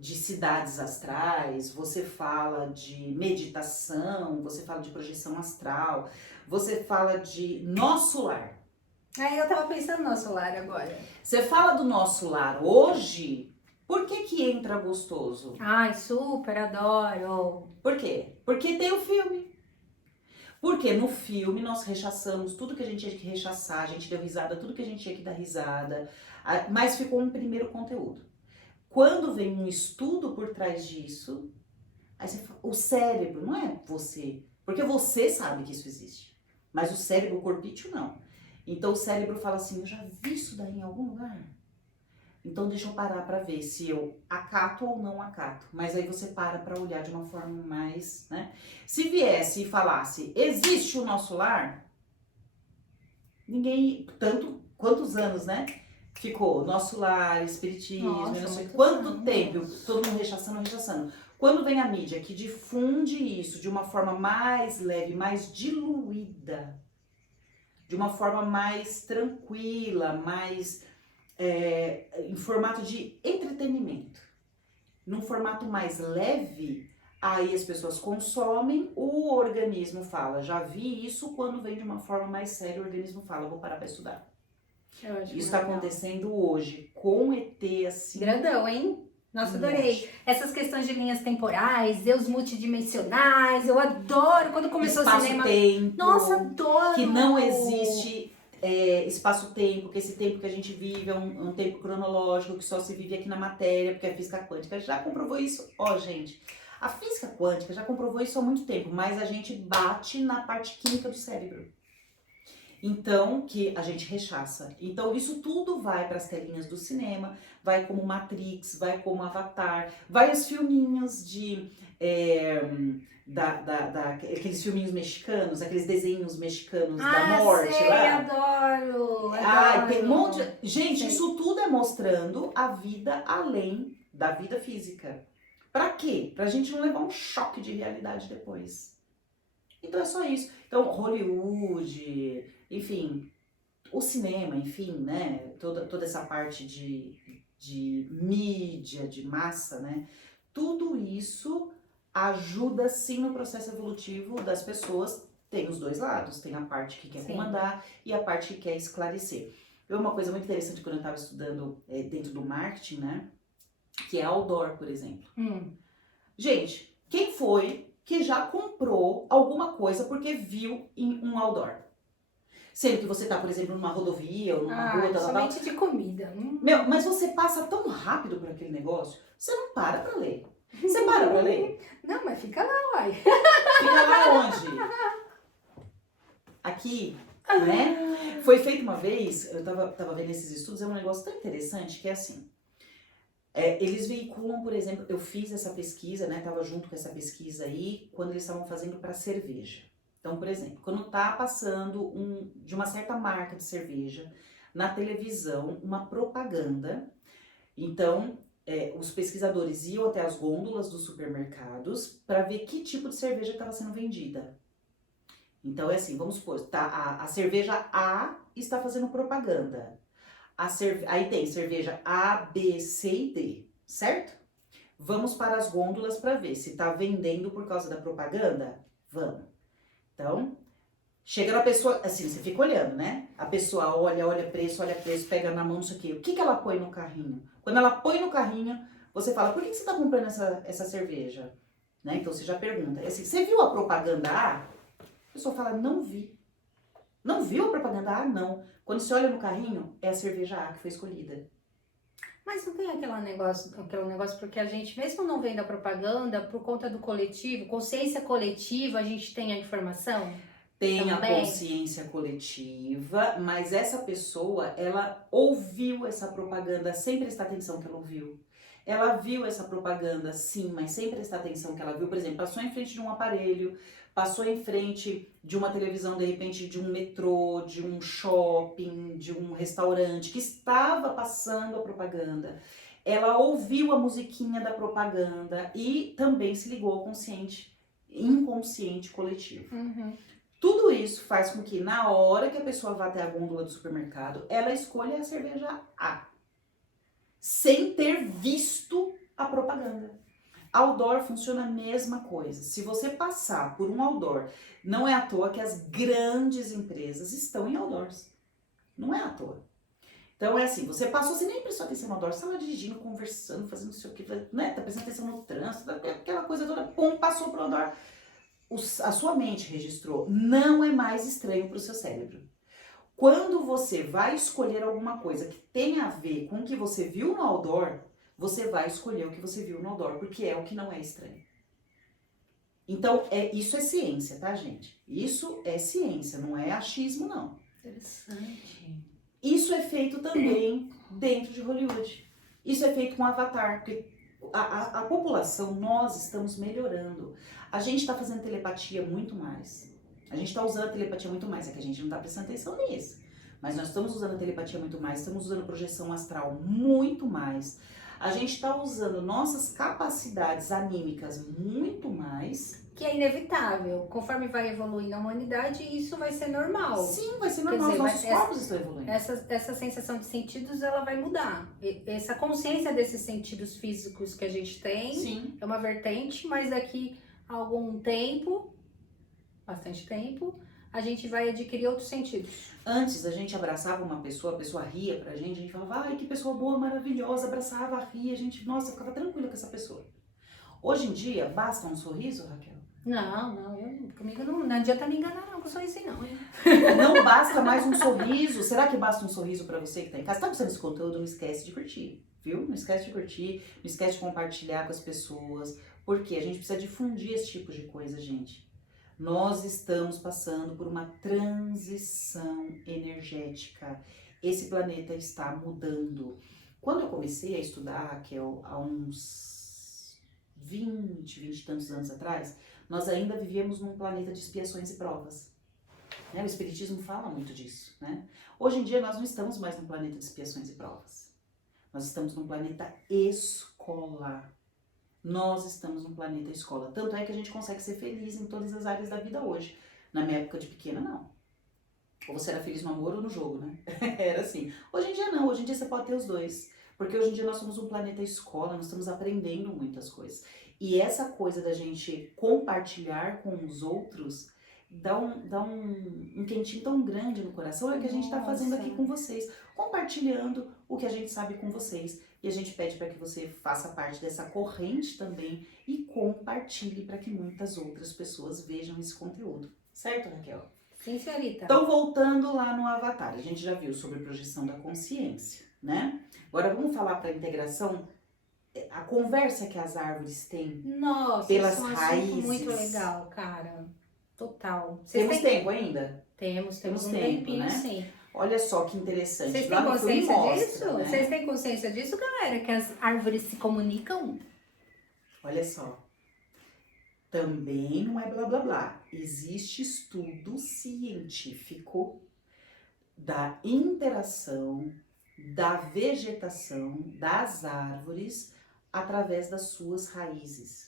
cidades astrais, você fala de meditação, você fala de projeção astral, você fala de nosso lar. Aí eu tava pensando no nosso lar agora. Você fala do nosso lar hoje, por que entra gostoso? Ai, super, adoro. Por quê? Porque tem o filme. Porque no filme nós rechaçamos tudo que a gente tinha que rechaçar, a gente deu risada, tudo que a gente tinha que dar risada, mas ficou um primeiro conteúdo. Quando vem um estudo por trás disso, aí você fala, o cérebro não é você, porque você sabe que isso existe, mas o cérebro, o corpício, não. Então o cérebro fala assim, eu já vi isso daí em algum lugar. Então deixa eu parar para ver se eu acato ou não acato. Mas aí você para olhar de uma forma mais, né? Se viesse e falasse, existe o nosso lar? Ninguém, tanto, quantos anos, né? Ficou nosso lar, espiritismo, Nossa, não sei muitos quanto anos. tempo, todo mundo rechaçando. Quando vem a mídia que difunde isso de uma forma mais leve, mais diluída, de uma forma mais tranquila, mais em formato de entretenimento, num formato mais leve, aí as pessoas consomem, o organismo fala, já vi isso, quando vem de uma forma mais séria, o organismo fala, vou parar para estudar. Eu acho Isso está legal. acontecendo hoje, com ET assim. Grandão, hein? Nossa, adorei. Monte. Essas questões de linhas temporais, deus multidimensionais, eu adoro quando começou o cinema. Espaço-tempo. Nossa, adoro! Que não existe espaço-tempo, que esse tempo que a gente vive é um tempo cronológico, que só se vive aqui na matéria, porque a física quântica já comprovou isso. Ó, gente, a física quântica já comprovou isso há muito tempo, mas a gente bate na parte química do cérebro. Então, que a gente rechaça. Então, isso tudo vai para as telinhas do cinema, vai como Matrix, vai como Avatar, vai os filminhos de... aqueles filminhos mexicanos, aqueles desenhos mexicanos da morte sei, lá. adoro! Ai, tem um adoro. monte de... Gente, Sei. isso tudo é mostrando a vida além da vida física. Pra quê? Pra gente não levar um choque de realidade depois. Então é só isso. Então, Hollywood, enfim, o cinema, enfim, né? Toda essa parte de mídia, de massa, né? Tudo isso ajuda sim no processo evolutivo das pessoas. Tem os dois lados, tem a parte que quer Sim. comandar e a parte que quer esclarecer. Uma coisa muito interessante quando eu estava estudando dentro do marketing, né? Que é outdoor, por exemplo. Gente, quem foi que já comprou alguma coisa porque viu em um outdoor? Sendo que você tá, por exemplo, numa rodovia ou numa rua, tal. Somente de comida. Meu, mas você passa tão rápido por aquele negócio, você não para pra ler. Você para pra ler? Não, mas fica lá, uai. Fica lá onde? Aqui, né? Foi feito uma vez, eu tava vendo esses estudos, é um negócio tão interessante que é assim. Eles veiculam, por exemplo, eu fiz essa pesquisa, né? Tava junto com essa pesquisa aí, quando eles estavam fazendo para cerveja. Então, por exemplo, quando tá passando de uma certa marca de cerveja na televisão, uma propaganda, então os pesquisadores iam até as gôndolas dos supermercados para ver que tipo de cerveja estava sendo vendida. Então é assim, vamos supor, tá, a cerveja A está fazendo propaganda. Aí tem cerveja A, B, C e D, certo? Vamos para as gôndolas para ver se tá vendendo por causa da propaganda? Vamos. Então, chega na pessoa, assim, você fica olhando, né? A pessoa olha preço, pega na mão, não sei o quê. O que ela põe no carrinho? Quando ela põe no carrinho, você fala, por que você tá comprando essa cerveja? Né? Então você já pergunta. É assim, você viu a propaganda A? A pessoa fala, não vi. Não viu a propaganda A? Não. Quando você olha no carrinho, é a cerveja A que foi escolhida. Mas não tem aquele negócio porque a gente, mesmo não vendo a propaganda, por conta do coletivo, consciência coletiva, a gente tem a informação? tem a Também. consciência coletiva, mas essa pessoa, ela ouviu essa propaganda sem prestar atenção que ela ouviu. Ela viu essa propaganda, sim, mas sem prestar atenção que ela viu. Por exemplo, passou em frente de um aparelho, passou em frente de uma televisão, de repente, de um metrô, de um shopping, de um restaurante, que estava passando a propaganda. Ela ouviu a musiquinha da propaganda e também se ligou ao inconsciente coletivo. Tudo isso faz com que na hora que a pessoa vá até a gôndola do supermercado, ela escolha a cerveja A, sem ter visto a propaganda. Outdoor funciona a mesma coisa. Se você passar por um outdoor, não é à toa que as grandes empresas estão em outdoors. Não é à toa. Então é assim, você passou, você nem prestou atenção no outdoor, você estava dirigindo, conversando, fazendo não sei o que, né? Tá prestando atenção no trânsito, aquela coisa toda, pum, passou pro outdoor. A sua mente registrou, não é mais estranho para o seu cérebro. Quando você vai escolher alguma coisa que tem a ver com o que você viu no outdoor, você vai escolher o que você viu no outdoor, porque é o que não é estranho. Então, isso é ciência, tá, gente? Isso é ciência, não é achismo, não. Interessante. Isso é feito também dentro de Hollywood. Isso é feito com Avatar, porque a população, nós estamos melhorando. A gente está fazendo telepatia muito mais. A gente está usando a telepatia muito mais, é que a gente não está prestando atenção nisso. Mas nós estamos usando a telepatia muito mais, estamos usando projeção astral muito mais. A gente está usando nossas capacidades anímicas muito mais. Que é inevitável. Conforme vai evoluindo a humanidade, isso vai ser normal. Sim, vai ser normal, dizer, os nossos corpos estão evoluindo. Essa sensação de sentidos, ela vai mudar. Essa consciência desses sentidos físicos que a gente tem, Sim. é uma vertente, mas daqui a algum tempo, bastante tempo, a gente vai adquirir outros sentidos. Antes a gente abraçava uma pessoa, a pessoa ria pra gente, a gente falava, ai, que pessoa boa, maravilhosa, abraçava, ria, a gente, nossa, ficava tranquila com essa pessoa. Hoje em dia, basta um sorriso, Raquel? Não, comigo não adianta me enganar não, com sorriso não, hein? Não basta mais um sorriso. Será que basta um sorriso pra você que tá em casa? Tá gostando desse conteúdo? Não esquece de curtir, viu? Não esquece de curtir, não esquece de compartilhar com as pessoas, porque a gente precisa difundir esse tipo de coisa, gente. Nós estamos passando por uma transição energética. Esse planeta está mudando. Quando eu comecei a estudar, Raquel, há uns 20 e tantos anos atrás, nós ainda vivíamos num planeta de expiações e provas. Né? O Espiritismo fala muito disso. Né? Hoje em dia nós não estamos mais num planeta de expiações e provas. Nós estamos num planeta escola. Nós estamos num planeta escola. Tanto é que a gente consegue ser feliz em todas as áreas da vida hoje. Na minha época de pequena, não. Ou você era feliz no amor ou no jogo, né? Era assim. Hoje em dia não. Hoje em dia você pode ter os dois. Porque hoje em dia nós somos um planeta escola, nós estamos aprendendo muitas coisas. E essa coisa da gente compartilhar com os outros dá um quentinho tão grande no coração. É o que a gente está fazendo aqui com vocês. Compartilhando o que a gente sabe com vocês. E a gente pede para que você faça parte dessa corrente também e compartilhe para que muitas outras pessoas vejam esse conteúdo. Certo, Raquel? Sim, senhorita. Então, voltando lá no Avatar, a gente já viu sobre projeção da consciência, né? Agora vamos falar para a integração, a conversa que as árvores têm. Nossa, pelas isso é um assunto raízes. muito legal, cara. Total. Temos tempo ainda? Temos um tempo, tempinho, né? sim. Olha só que interessante. Vocês Lá têm no filme consciência mostra, disso? né? Vocês têm consciência disso, galera? Que as árvores se comunicam? Olha só. Também não é blá blá blá. Existe estudo científico da interação da vegetação das árvores através das suas raízes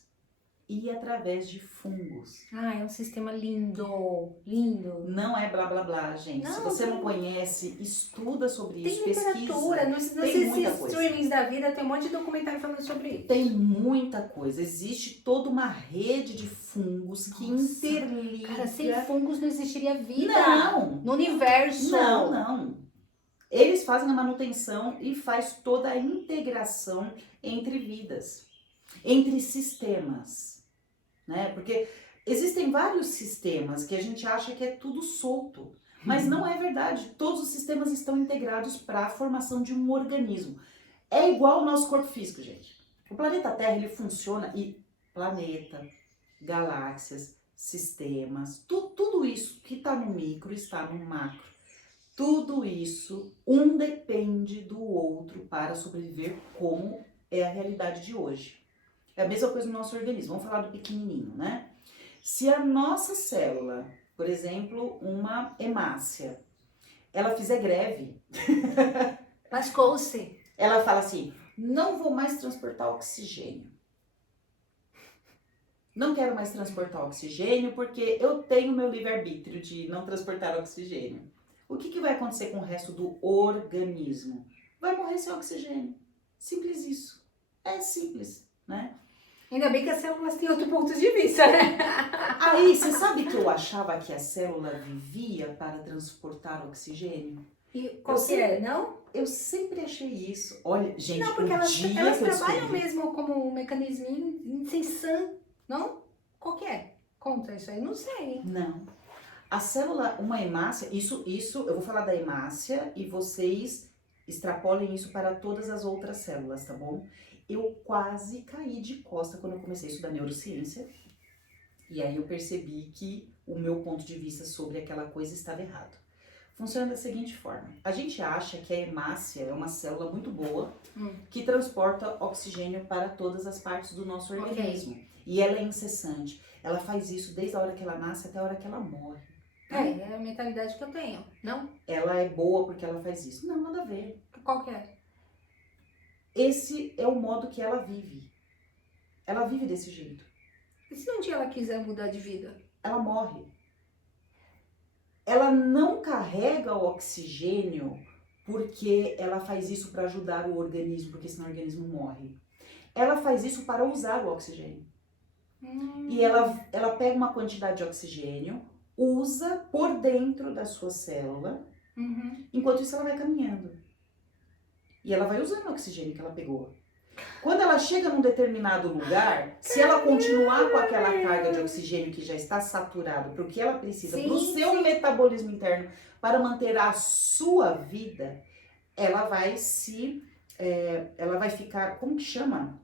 e através de fungos. Ah, é um sistema lindo, lindo. Não é blá blá blá, gente. Não, Se você não tem- conhece, estuda sobre Tem isso, literatura, pesquisa. nos Tem muita coisa. streamings da vida tem um monte de documentário falando sobre isso. Tem muita coisa. Existe toda uma rede de fungos que Nossa, interliga. Cara, sem fungos não existiria vida Não, no universo. não. Eles fazem a manutenção e faz toda a integração entre vidas, entre sistemas, né? Porque existem vários sistemas que a gente acha que é tudo solto, mas não é verdade. Todos os sistemas estão integrados para a formação de um organismo. É igual ao nosso corpo físico, gente. O planeta Terra, ele funciona e planeta, galáxias, sistemas, tudo isso que está no micro está no macro. Tudo isso, um depende do outro para sobreviver, como é a realidade de hoje. É a mesma coisa no nosso organismo. Vamos falar do pequenininho, né? Se a nossa célula, por exemplo, uma hemácia, ela fizer greve, Lascou-se. ela fala assim, não vou mais transportar oxigênio. Não quero mais transportar oxigênio porque eu tenho meu livre-arbítrio de não transportar oxigênio. O que vai acontecer com o resto do organismo? Vai morrer sem oxigênio. Simples isso. É simples, né? Ainda bem que as células têm outro ponto de vista, né? Aí, você sabe que eu achava que a célula vivia para transportar oxigênio? E qual que é, não? Eu sempre achei isso. Olha, gente, Não, porque o elas dia que eu trabalham descobri... mesmo como um mecanismo sem sangue, não? Qual que é? Conta isso aí, não sei. Não. A célula, uma hemácia, isso, eu vou falar da hemácia e vocês extrapolem isso para todas as outras células, tá bom? Eu quase caí de costa quando eu comecei a estudar neurociência. E aí eu percebi que o meu ponto de vista sobre aquela coisa estava errado. Funciona da seguinte forma. A gente acha que a hemácia é uma célula muito boa que transporta oxigênio para todas as partes do nosso organismo. Ok. E ela é incessante. Ela faz isso desde a hora que ela nasce até a hora que ela morre. É a mentalidade que eu tenho, não? Ela é boa porque ela faz isso. Não, nada a ver. Qual que é? Esse é o modo que ela vive. Ela vive desse jeito. E se um dia ela quiser mudar de vida? Ela morre. Ela não carrega o oxigênio porque ela faz isso para ajudar o organismo, porque senão o organismo morre. Ela faz isso para usar o oxigênio. E ela pega uma quantidade de oxigênio, usa por dentro da sua célula, enquanto isso ela vai caminhando. E ela vai usando o oxigênio que ela pegou. Quando ela chega num determinado lugar, se ela continuar com aquela carga de oxigênio que já está saturado para o que ela precisa, para o seu metabolismo interno, para manter a sua vida, ela vai ela vai ficar, como que chama?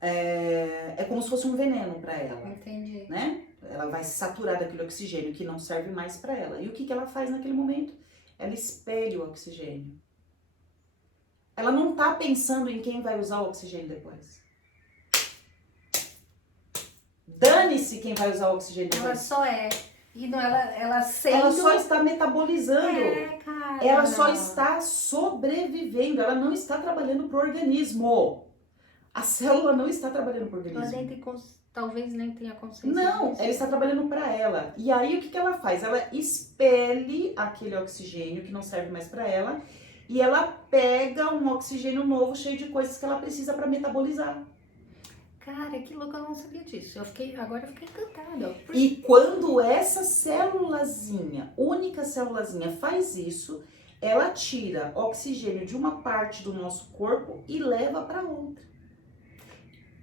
É como se fosse um veneno para ela. Entendi. Né? Ela vai se saturar daquele oxigênio que não serve mais para ela. E o que ela faz naquele momento? Ela expele o oxigênio. Ela não está pensando em quem vai usar o oxigênio depois. Dane-se quem vai usar o oxigênio depois. Ela só é. E não, ela sendo... Ela só está metabolizando. Cara. Ela só está sobrevivendo. Ela não está trabalhando para o organismo. A célula não está trabalhando para o organismo. Ela nem tem talvez nem tenha consciência. Não, ela está trabalhando para ela. E aí o que ela faz? Ela expele aquele oxigênio que não serve mais para ela e ela pega um oxigênio novo cheio de coisas que ela precisa para metabolizar. Cara, que louco, eu não sabia disso. Agora eu fiquei encantada. E quando essa célulazinha, única célulazinha faz isso, ela tira oxigênio de uma parte do nosso corpo e leva para outra.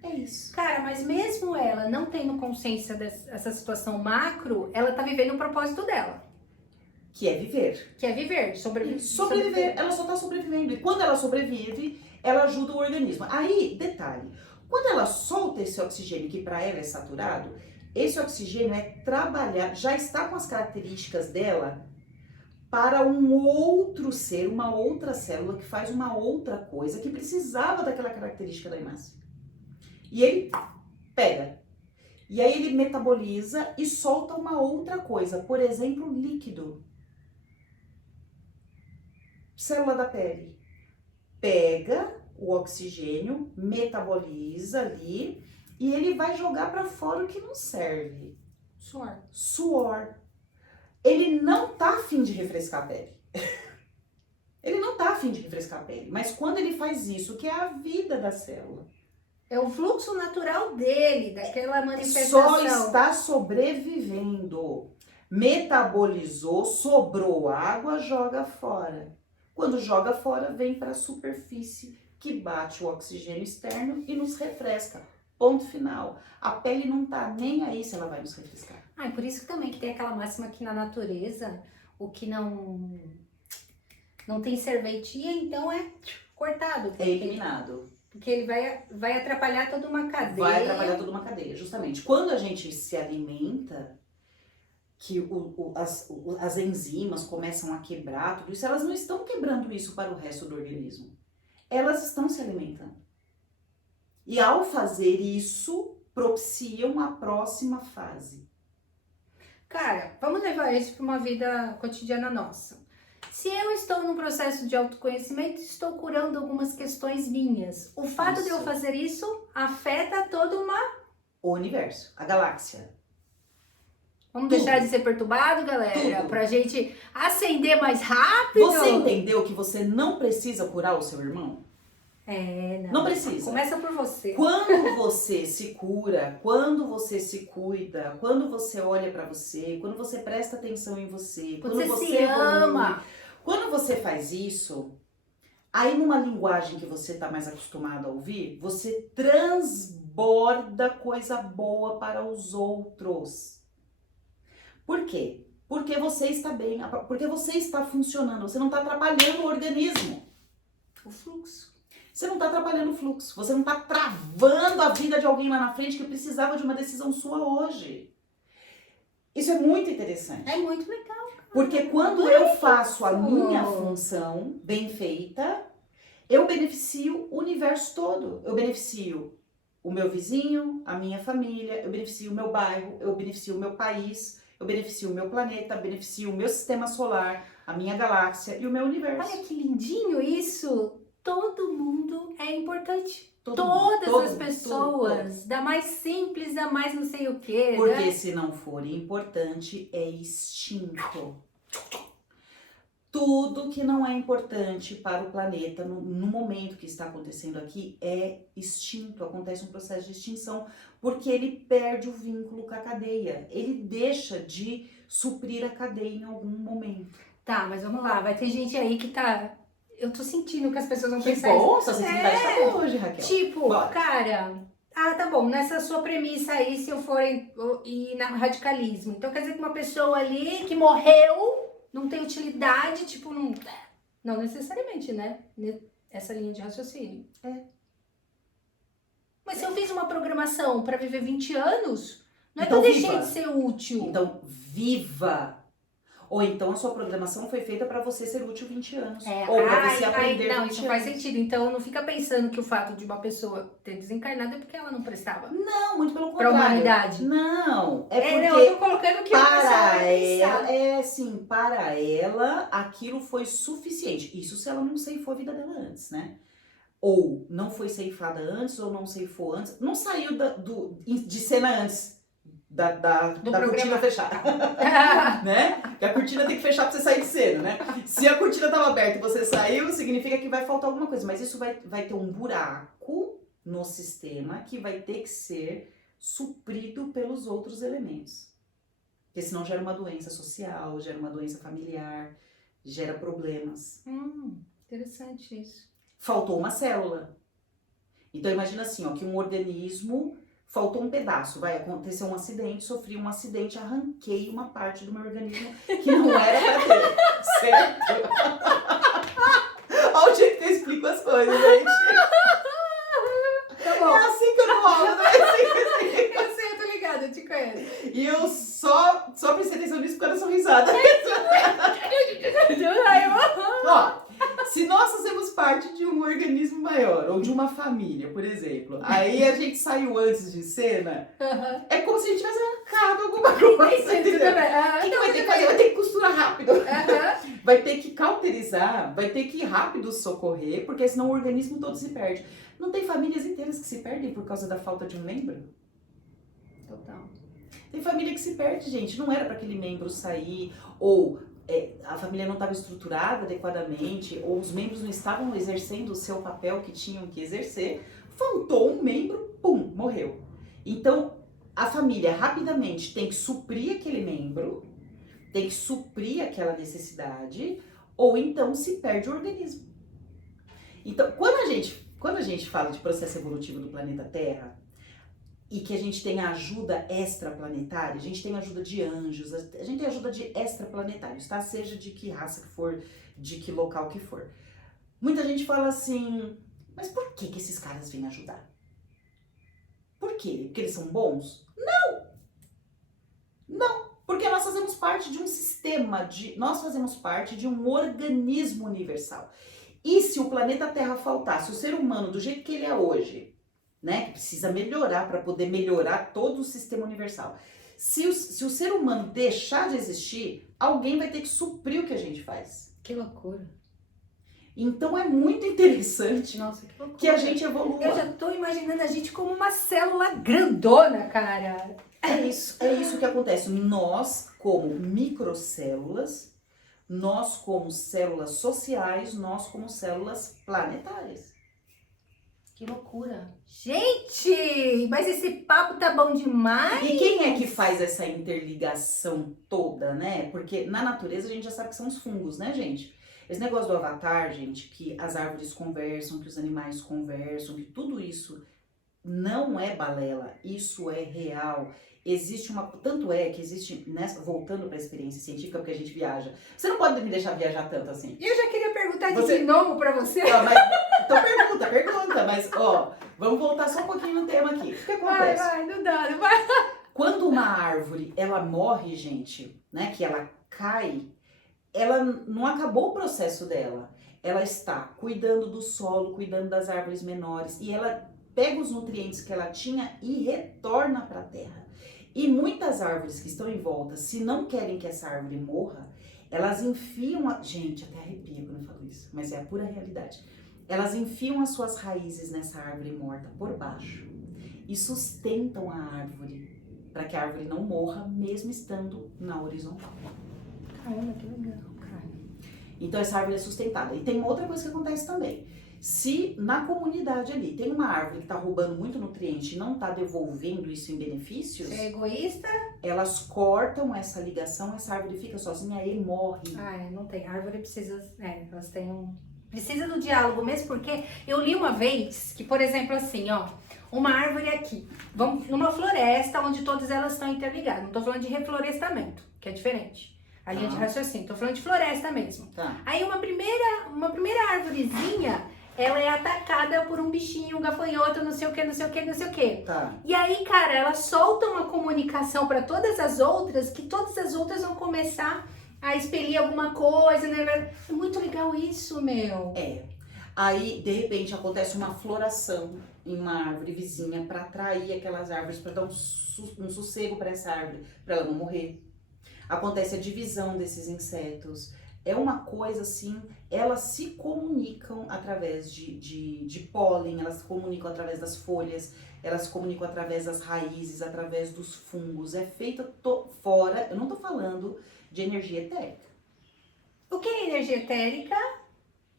É isso. Cara, mas mesmo ela não tendo consciência dessa situação macro, ela tá vivendo o propósito dela. Que é viver. Que é viver, sobreviver. Ela só tá sobrevivendo. E quando ela sobrevive, ela ajuda o organismo. Aí, detalhe, quando ela solta esse oxigênio que para ela é saturado, esse oxigênio é trabalhar, já está com as características dela para um outro ser, uma outra célula que faz uma outra coisa que precisava daquela característica da hemácia. E ele pega. E aí ele metaboliza e solta uma outra coisa. Por exemplo, líquido. Célula da pele. Pega o oxigênio, metaboliza ali e ele vai jogar para fora o que não serve. Suor. Ele não tá afim de refrescar a pele. Ele não tá afim de refrescar a pele. Mas quando ele faz isso, que é a vida da célula. É o fluxo natural dele, daquela manifestação. Só está sobrevivendo. Metabolizou, sobrou água, joga fora. Quando joga fora, vem para a superfície, que bate o oxigênio externo e nos refresca. Ponto final. A pele não tá nem aí se ela vai nos refrescar. Ah, e por isso também que tem aquela máxima que na natureza, o que não tem serventia, então é cortado. É eliminado. Porque ele vai atrapalhar toda uma cadeia. Vai atrapalhar toda uma cadeia, justamente. Quando a gente se alimenta, que as enzimas começam a quebrar tudo isso, elas não estão quebrando isso para o resto do organismo. Elas estão se alimentando. E ao fazer isso, propiciam a próxima fase. Cara, vamos levar isso para uma vida cotidiana nossa. Se eu estou num processo de autoconhecimento, estou curando algumas questões minhas. O fato de eu Isso. fazer isso afeta toda uma... O universo, a galáxia. Vamos Tudo. deixar de ser perturbado, galera? Tudo. Pra gente acender mais rápido. Você entendeu que você não precisa curar o seu irmão? Não precisa. Começa por você. Quando você se cura, quando você se cuida, quando você olha pra você, quando você presta atenção em você, quando Você se evolui, ama. quando você faz isso, aí numa linguagem que você tá mais acostumado a ouvir, você transborda coisa boa para os outros. Por quê? Porque você está bem, porque você está funcionando, você não está atrapalhando o organismo. O fluxo. Você não está atrapalhando o fluxo, você não está travando a vida de alguém lá na frente que precisava de uma decisão sua hoje. Isso é muito interessante. É muito legal. Porque quando eu faço a minha função bem feita, eu beneficio o universo todo. Eu beneficio o meu vizinho, a minha família, eu beneficio o meu bairro, eu beneficio o meu país, eu beneficio o meu planeta, beneficio o meu sistema solar, a minha galáxia e o meu universo. Olha que lindinho isso. Todo mundo é importante. Todo mundo, Todas as pessoas. Da mais simples, da mais não sei o quê. Porque né? se não for importante, é extinto. Tudo que não é importante para o planeta no momento que está acontecendo aqui é extinto, acontece um processo de extinção, porque ele perde o vínculo com a cadeia, ele deixa de suprir a cadeia em algum momento. Tá, mas vamos lá, vai ter gente aí que tá... Eu tô sentindo que as pessoas vão Que pensar bom, sua sensibilidade tá boa hoje, Raquel. Tipo, Bora. cara, tá bom, nessa sua premissa aí, se eu for ir na radicalismo, então quer dizer que uma pessoa ali que morreu não tem utilidade, tipo, não necessariamente, né? Essa linha de raciocínio. Mas se eu fiz uma programação pra viver 20 anos, não é Então que eu deixei viva. de ser útil. Então, viva! Ou então a sua programação foi feita para você ser útil 20 anos. Ou para você aprender 20 não, anos. isso faz sentido. Então não fica pensando que o fato de uma pessoa ter desencarnado é porque ela não prestava Não, muito pelo pra contrário. humanidade. Não, é porque não, eu tô colocando que a pessoa para vai pensar. ela, para ela, aquilo foi suficiente. Isso se ela não ceifou a vida dela antes, né? Ou não foi ceifada antes, ou não ceifou antes. Não saiu de cena antes da cortina fechar. Né? Porque a cortina tem que fechar pra você sair de cena, né? Se a cortina tava aberta e você saiu, significa que vai faltar alguma coisa. Mas isso vai ter um buraco no sistema que vai ter que ser suprido pelos outros elementos. Porque senão gera uma doença social, gera uma doença familiar, gera problemas. Interessante isso. Faltou uma célula. Então imagina assim, ó, que um organismo faltou um pedaço, vai acontecer um acidente, sofri um acidente, arranquei uma parte do meu organismo que não era pra ter, certo? Olha o jeito que eu explico as coisas, gente. Tá bom. É assim que eu não falo, né? Eu sei, eu tô ligada, eu te conheço. E eu só prestei atenção nisso por causa da sua risada. Ó, se nós fazemos parte de um organismo maior, ou de uma família, por exemplo, aí a gente saiu antes de cena, é como se a gente tivesse arrancado alguma coisa, entendeu? O que vai ter que fazer? Vai ter que costurar rápido. Vai ter que cauterizar, vai ter que rápido socorrer, porque senão o organismo todo se perde. Não tem famílias inteiras que se perdem por causa da falta de um membro? Total. Tem família que se perde, gente. Não era para aquele membro sair, ou a família não estava estruturada adequadamente, ou os membros não estavam exercendo o seu papel que tinham que exercer. Faltou um membro, pum, morreu. Então, a família rapidamente tem que suprir aquele membro, tem que suprir aquela necessidade, ou então se perde o organismo. Então, quando a gente fala de processo evolutivo do planeta Terra, e que a gente tem a ajuda extraplanetária, a gente tem a ajuda de anjos, a gente tem a ajuda de extraplanetários, tá? Seja de que raça que for, de que local que for. Muita gente fala assim, Mas por que esses caras vêm ajudar? Por quê? Porque eles são bons? Não, porque nós fazemos parte de um sistema, nós fazemos parte de um organismo universal. E se o planeta Terra faltasse, o ser humano do jeito que ele é hoje, né, que precisa melhorar para poder melhorar todo o sistema universal. Se o ser humano deixar de existir, alguém vai ter que suprir o que a gente faz. Que loucura. Então é muito interessante Nossa, que loucura. que a gente evolua. Eu já tô imaginando a gente como uma célula grandona, cara. É isso que acontece. Nós, como microcélulas, nós como células sociais, nós como células planetárias. Que loucura. Gente, mas esse papo tá bom demais. E quem é que faz essa interligação toda, né? Porque na natureza a gente já sabe que são os fungos, né, gente? Esse negócio do Avatar, gente, que as árvores conversam, que os animais conversam, que tudo isso não é balela, isso é real. Existe uma... Tanto é que existe, voltando para a experiência científica, porque a gente viaja. Você não pode me deixar viajar tanto assim. Eu já queria perguntar de novo pra você. Então pergunta, mas ó, vamos voltar só um pouquinho no tema aqui. O que acontece? Vai, não dá, não vai. Quando uma árvore, ela morre, gente, né, que ela cai, ela não acabou o processo dela. Ela está cuidando do solo, cuidando das árvores menores, e ela pega os nutrientes que ela tinha e retorna para a terra. E muitas árvores que estão em volta, se não querem que essa árvore morra, elas enfiam... Gente, até arrepia quando eu falo isso, mas é a pura realidade. Elas enfiam as suas raízes nessa árvore morta por baixo e sustentam a árvore para que a árvore não morra, mesmo estando na horizontal. Caramba, que legal, cara. Então essa árvore é sustentada. E tem uma outra coisa que acontece também. Se na comunidade ali tem uma árvore que está roubando muito nutriente e não está devolvendo isso em benefícios... Você é egoísta? Elas cortam essa ligação, essa árvore fica sozinha e morre. Não tem. A árvore precisa... elas têm precisa do diálogo mesmo, porque eu li uma vez que, por exemplo, assim, ó, uma árvore aqui, vamos numa floresta onde todas elas estão interligadas. Não tô falando de reflorestamento, que é diferente. A gente raciocina, tô falando de floresta mesmo. Tá. Aí uma primeira árvorezinha, ela é atacada por um bichinho, um gafanhoto, não sei o que, não sei o que, não sei o que. Tá. E aí, cara, elas soltam uma comunicação para todas as outras, que todas as outras vão começar a expelir alguma coisa, né? É muito legal isso, meu. É. Aí, de repente, acontece uma floração em uma árvore vizinha para atrair aquelas árvores, para dar um sossego para essa árvore, para ela não morrer. Acontece a divisão desses insetos. É uma coisa assim, elas se comunicam através de pólen, elas se comunicam através das folhas, elas se comunicam através das raízes, através dos fungos. É feita fora, eu não tô falando de energia etérica. O que é energia etérica?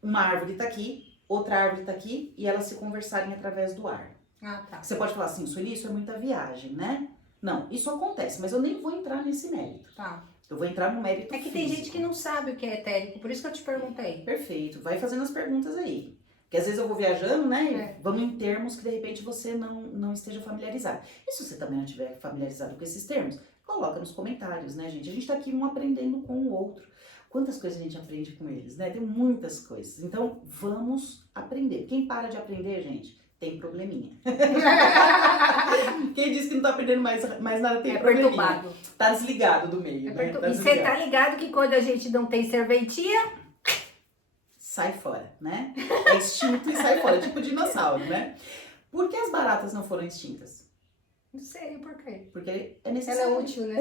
Uma árvore tá aqui, outra árvore tá aqui e elas se conversarem através do ar. Ah, tá. Você pode falar assim, Sueli, isso é muita viagem, né? Não, isso acontece, mas eu nem vou entrar nesse mérito. Tá. Eu vou entrar no mérito É que físico. tem gente que não sabe o que é etérico, por isso que eu te perguntei. Perfeito, vai fazendo as perguntas aí. Porque às vezes eu vou viajando, né? Vamos em termos que de repente você não esteja familiarizado. E se você também não estiver familiarizado com esses termos, coloca nos comentários, né, gente? A gente tá aqui um aprendendo com o outro. Quantas coisas a gente aprende com eles, né? Tem muitas coisas. Então, vamos aprender. Quem para de aprender, gente, tem probleminha. Quem diz que não tá aprendendo mais nada tem probleminha. Perturbado. Tá desligado do meio, né? Tá E você tá ligado que quando a gente não tem serventia... Sai fora, né? É extinto e sai fora, tipo dinossauro, né? Por que as baratas não foram extintas? Não sei por quê. Porque é necessário. Ela é útil, né?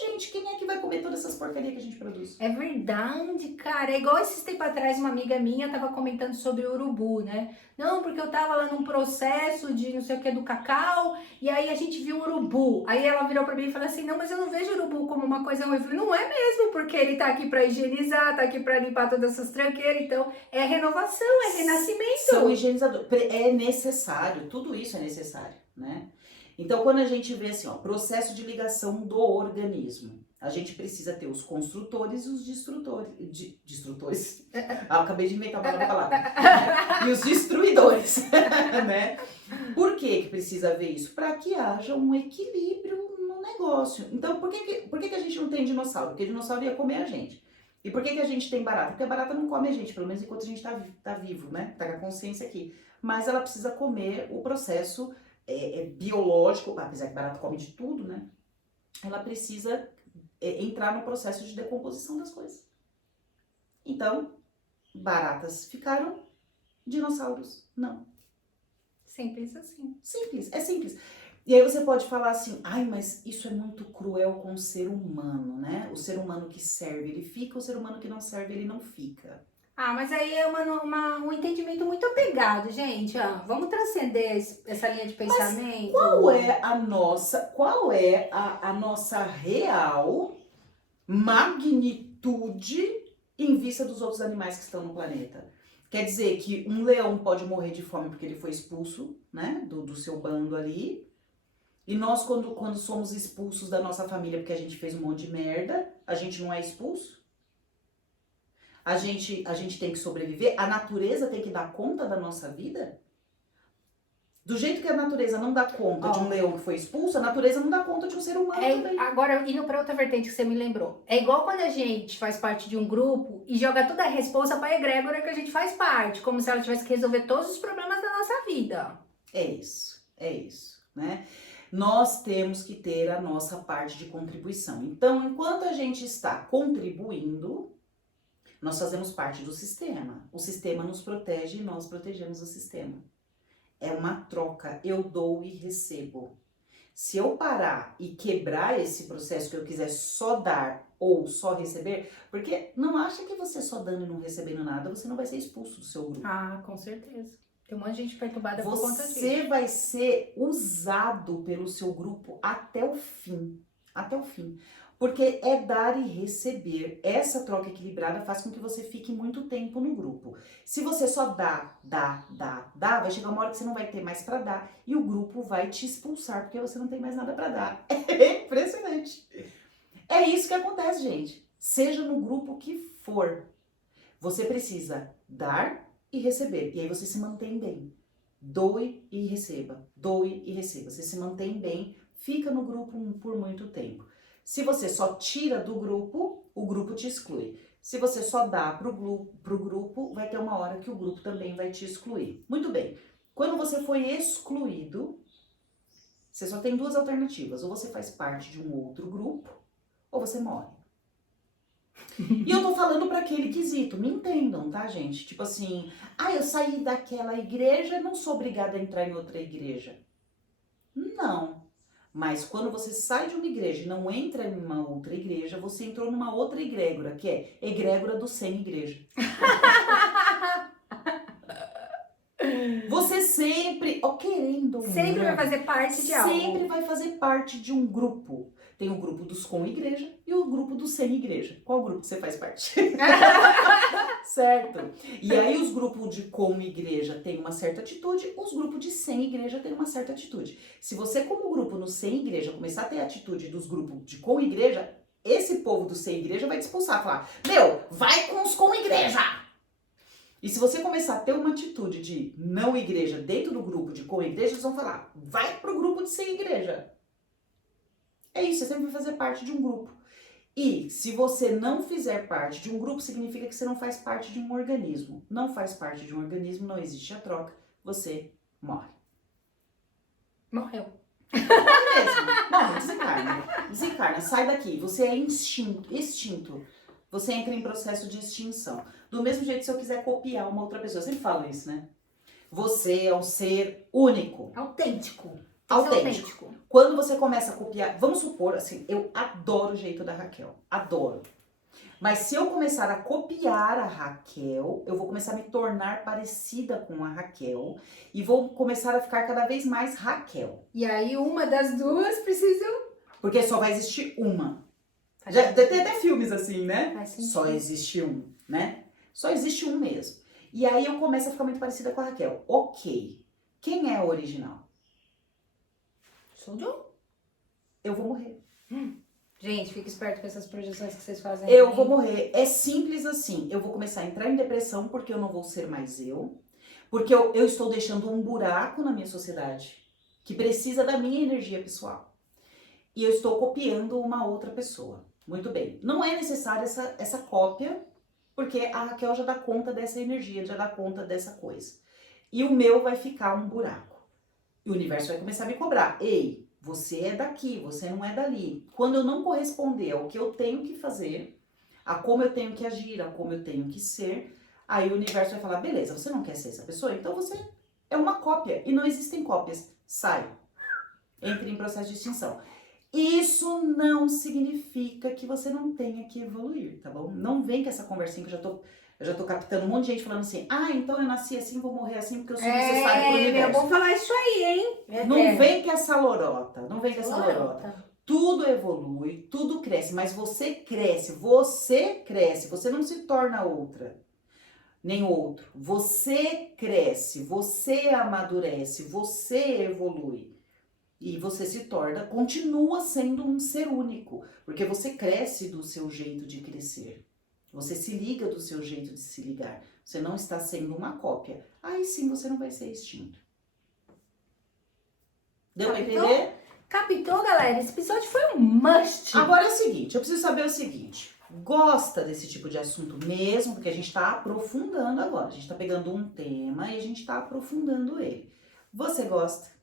Gente, quem é que vai comer todas essas porcarias que a gente produz? É verdade, cara. É igual esses tempos atrás, uma amiga minha tava comentando sobre o urubu, né? Não, porque eu tava lá num processo de não sei o que do cacau, e aí a gente viu o urubu. Aí ela virou pra mim e falou assim, não, mas eu não vejo o urubu como uma coisa ruim. Eu falei, não é mesmo, porque ele tá aqui pra higienizar, tá aqui pra limpar todas essas tranqueiras. Então, é renovação, é renascimento. São higienizadores. É necessário, tudo isso é necessário, né? Então, quando a gente vê assim, ó, processo de ligação do organismo, a gente precisa ter os construtores e os destrutores. Destrutores? Acabei de inventar uma nova palavra. E os destruidores, né? Por que precisa ver isso? Para que haja um equilíbrio no negócio. Então, por que a gente não tem dinossauro? Porque dinossauro ia comer a gente. E por que que a gente tem barata? Porque a barata não come a gente, pelo menos enquanto a gente tá vivo, né? Tá com a consciência aqui. Mas ela precisa comer o processo biológico, apesar que barata come de tudo, né? Ela precisa entrar no processo de decomposição das coisas. Então, baratas ficaram, dinossauros não. Simples assim. Simples, é simples. E aí você pode falar assim, ai, mas isso é muito cruel com o ser humano, né? O ser humano que serve, ele fica, o ser humano que não serve, ele não fica. Ah, mas aí é um entendimento muito apegado, gente. Ah, vamos transcender essa linha de pensamento. Qual é a nossa real magnitude em vista dos outros animais que estão no planeta? Quer dizer que um leão pode morrer de fome porque ele foi expulso, né, do seu bando ali. E nós, quando somos expulsos da nossa família porque a gente fez um monte de merda, a gente não é expulso? A gente tem que sobreviver? A natureza tem que dar conta da nossa vida? Do jeito que a natureza não dá conta de um leão que foi expulso, a natureza não dá conta de um ser humano também. Agora, indo para outra vertente que você me lembrou. É igual quando a gente faz parte de um grupo e joga toda a responsa para a egrégora que a gente faz parte, como se ela tivesse que resolver todos os problemas da nossa vida. É isso, né? Nós temos que ter a nossa parte de contribuição. Então, enquanto a gente está contribuindo, nós fazemos parte do sistema. O sistema nos protege e nós protegemos o sistema. É uma troca, eu dou e recebo. Se eu parar e quebrar esse processo que eu quiser só dar ou só receber, porque não acha que você só dando e não recebendo nada, você não vai ser expulso do seu grupo. Ah, com certeza. Tem um monte de gente perturbada por conta disso. Você vai ser usado pelo seu grupo até o fim. Até o fim. Porque é dar e receber. Essa troca equilibrada faz com que você fique muito tempo no grupo. Se você só dá, vai chegar uma hora que você não vai ter mais pra dar e o grupo vai te expulsar porque você não tem mais nada pra dar. É impressionante. É isso que acontece, gente. Seja no grupo que for, você precisa dar e receber. E aí você se mantém bem. Doe e receba. Doe e receba. Você se mantém bem, fica no grupo por muito tempo. Se você só tira do grupo, o grupo te exclui. Se você só dá pro grupo, vai ter uma hora que o grupo também vai te excluir. Muito bem. Quando você foi excluído, você só tem duas alternativas. Ou você faz parte de um outro grupo, ou você morre. E eu tô falando pra aquele quesito, me entendam, tá, gente? Tipo assim, eu saí daquela igreja, não sou obrigada a entrar em outra igreja. Não. Mas quando você sai de uma igreja e não entra em uma outra igreja, você entrou numa outra egrégora, que é egrégora do sem igreja. Você sempre, querendo ou Sempre vai fazer parte de algo. Sempre vai fazer parte de um grupo. Tem o grupo dos com igreja e o grupo dos sem igreja. Qual grupo que você faz parte? Certo? E aí os grupos de com igreja têm uma certa atitude, os grupos de sem igreja têm uma certa atitude. Se você, como grupo no sem igreja, começar a ter a atitude dos grupos de com igreja, esse povo do sem igreja vai te expulsar, falar, vai com os com igreja! E se você começar a ter uma atitude de não igreja dentro do grupo de com igreja, eles vão falar, vai pro grupo de sem igreja. É isso, você sempre vai fazer parte de um grupo. E se você não fizer parte de um grupo, significa que você não faz parte de um organismo. Não faz parte de um organismo, não existe a troca, você morre. Morreu. Morre mesmo. Morre, desencarna. Desencarna, sai daqui. Você é extinto. Você entra em processo de extinção. Do mesmo jeito, se eu quiser copiar uma outra pessoa, eu sempre falo isso, né? Você é um ser único. Autêntico. Autêntico. Quando você começa a copiar, vamos supor, assim, eu adoro o jeito da Raquel, adoro. Mas se eu começar a copiar a Raquel, eu vou começar a me tornar parecida com a Raquel e vou começar a ficar cada vez mais Raquel. E aí uma das duas precisa... Porque só vai existir uma. Já tem até filmes assim, né? Faz sentido. Só existe um, né? Só existe um mesmo. E aí eu começo a ficar muito parecida com a Raquel. Ok. Quem é a original? Sou eu. Eu vou morrer. Gente, fique esperto com essas projeções que vocês fazem. Eu vou morrer. É simples assim. Eu vou começar a entrar em depressão porque eu não vou ser mais eu. Porque eu estou deixando um buraco na minha sociedade que precisa da minha energia pessoal. E eu estou copiando uma outra pessoa. Muito bem. Não é necessária essa cópia, porque a Raquel já dá conta dessa energia, já dá conta dessa coisa. E o meu vai ficar um buraco. E o universo vai começar a me cobrar. Ei, você é daqui, você não é dali. Quando eu não corresponder ao que eu tenho que fazer, a como eu tenho que agir, a como eu tenho que ser, aí o universo vai falar, beleza, você não quer ser essa pessoa? Então você é uma cópia. E não existem cópias. Sai. Entre em processo de extinção. Isso não significa que você não tenha que evoluir, tá bom? Não vem com essa conversinha que eu já tô captando um monte de gente falando assim, então eu nasci assim, vou morrer assim porque eu sou necessário pro universo. É bom falar isso aí, hein? Não vem com essa lorota, não vem com essa lorota. Tudo evolui, tudo cresce, mas você cresce, você não se torna outra, nem outro. Você cresce, você amadurece, você evolui. E você se torna, continua sendo um ser único, porque você cresce do seu jeito de crescer. Você se liga do seu jeito de se ligar. Você não está sendo uma cópia. Aí sim você não vai ser extinto. Deu pra entender? Captou, galera? Esse episódio foi um must. Agora é o seguinte, eu preciso saber o seguinte. Gosta desse tipo de assunto mesmo? Porque a gente tá aprofundando agora. A gente tá pegando um tema e a gente tá aprofundando ele. Você gosta?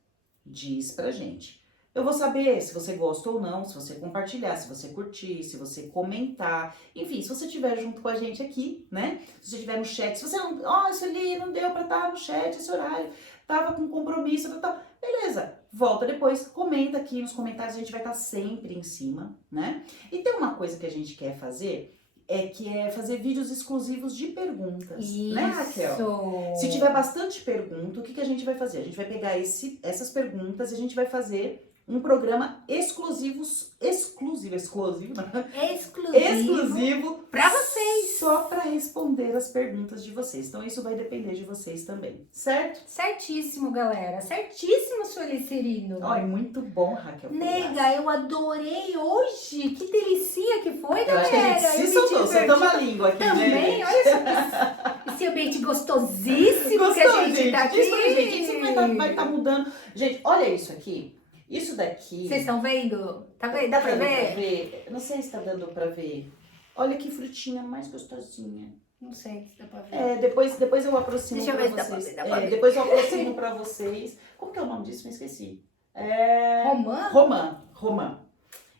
Diz pra gente. Eu vou saber se você gosta ou não, se você compartilhar, se você curtir, se você comentar. Enfim, se você estiver junto com a gente aqui, né? Se você estiver no chat, se você não... isso ali não deu pra estar no chat esse horário, tava com compromisso, beleza. Volta depois, comenta aqui nos comentários, a gente vai estar sempre em cima, né? E tem uma coisa que a gente quer fazer, que é fazer vídeos exclusivos de perguntas, Isso. Né, Raquel? Se tiver bastante pergunta, o que a gente vai fazer? A gente vai pegar essas perguntas e a gente vai fazer um programa exclusivo pra vocês, só para responder as perguntas de vocês. Então isso vai depender de vocês também, certo? Certíssimo, galera. Certíssimo, Suelicerino. Olha, muito bom, Raquel. Nega, eu adorei hoje. Que delicinha que foi, eu galera. Acho que a gente se soltou a língua aqui, também, né? Olha só esse ambiente gostosíssimo que a gente tá aqui. Diz pra gente, isso vai estar mudando. Gente, olha isso aqui. Isso daqui... Vocês estão vendo? Tá vendo? Dá pra ver? Não sei se tá dando pra ver. Olha que frutinha mais gostosinha. Não sei se dá pra ver. Depois eu aproximo. Deixa eu ver se pra dá pra vocês. ver, dá pra ver. Depois eu aproximo pra vocês. Como que é o nome disso? Me esqueci. Romã.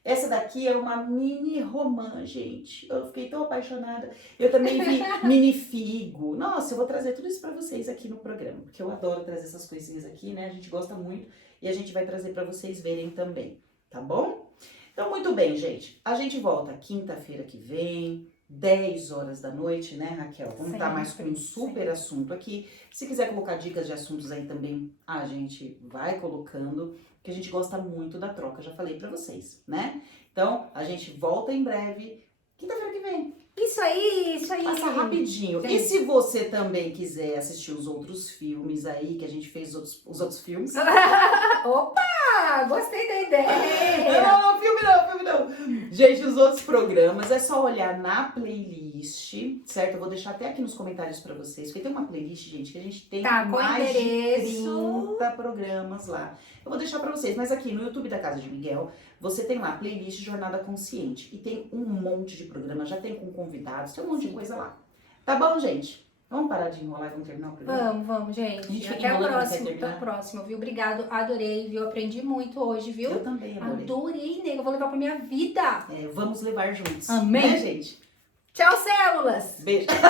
Essa daqui é uma mini romã, gente. Eu fiquei tão apaixonada. Eu também vi mini figo. Nossa, eu vou trazer tudo isso pra vocês aqui no programa. Porque eu adoro trazer essas coisinhas aqui, né? A gente gosta muito. E a gente vai trazer pra vocês verem também. Tá bom? Então, muito bem, gente. A gente volta quinta-feira que vem, 10 horas da noite, né, Raquel? Vamos estar mais com um super assunto aqui. Se quiser colocar dicas de assuntos aí também, a gente vai colocando, porque a gente gosta muito da troca, já falei pra vocês, né? Então, a gente volta em breve, quinta-feira que vem. Isso aí. Passa rapidinho. Sim. E se você também quiser assistir os outros filmes aí, que a gente fez os outros filmes... Opa! Gostei da ideia! Não, filme não. Gente, os outros programas é só olhar na playlist, certo? Eu vou deixar até aqui nos comentários pra vocês, porque tem uma playlist, gente, que a gente tem mais de 30 programas lá. Eu vou deixar pra vocês, mas aqui no YouTube da Casa de Miguel, você tem lá a playlist Jornada Consciente. E tem um monte de programas, já tem com convidados, tem um monte de coisa lá. Tá bom, gente? Vamos parar de enrolar e vamos terminar o programa? Vamos, gente. A gente Até o próximo, viu? Obrigado, adorei, viu? Aprendi muito hoje, viu? Eu também adorei. Adorei, nega. Eu vou levar pra minha vida. Vamos levar juntos. Amém. Né, gente? Tchau, células. Beijo. Tchau,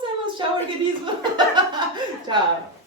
células. Tchau, organismo. Tchau.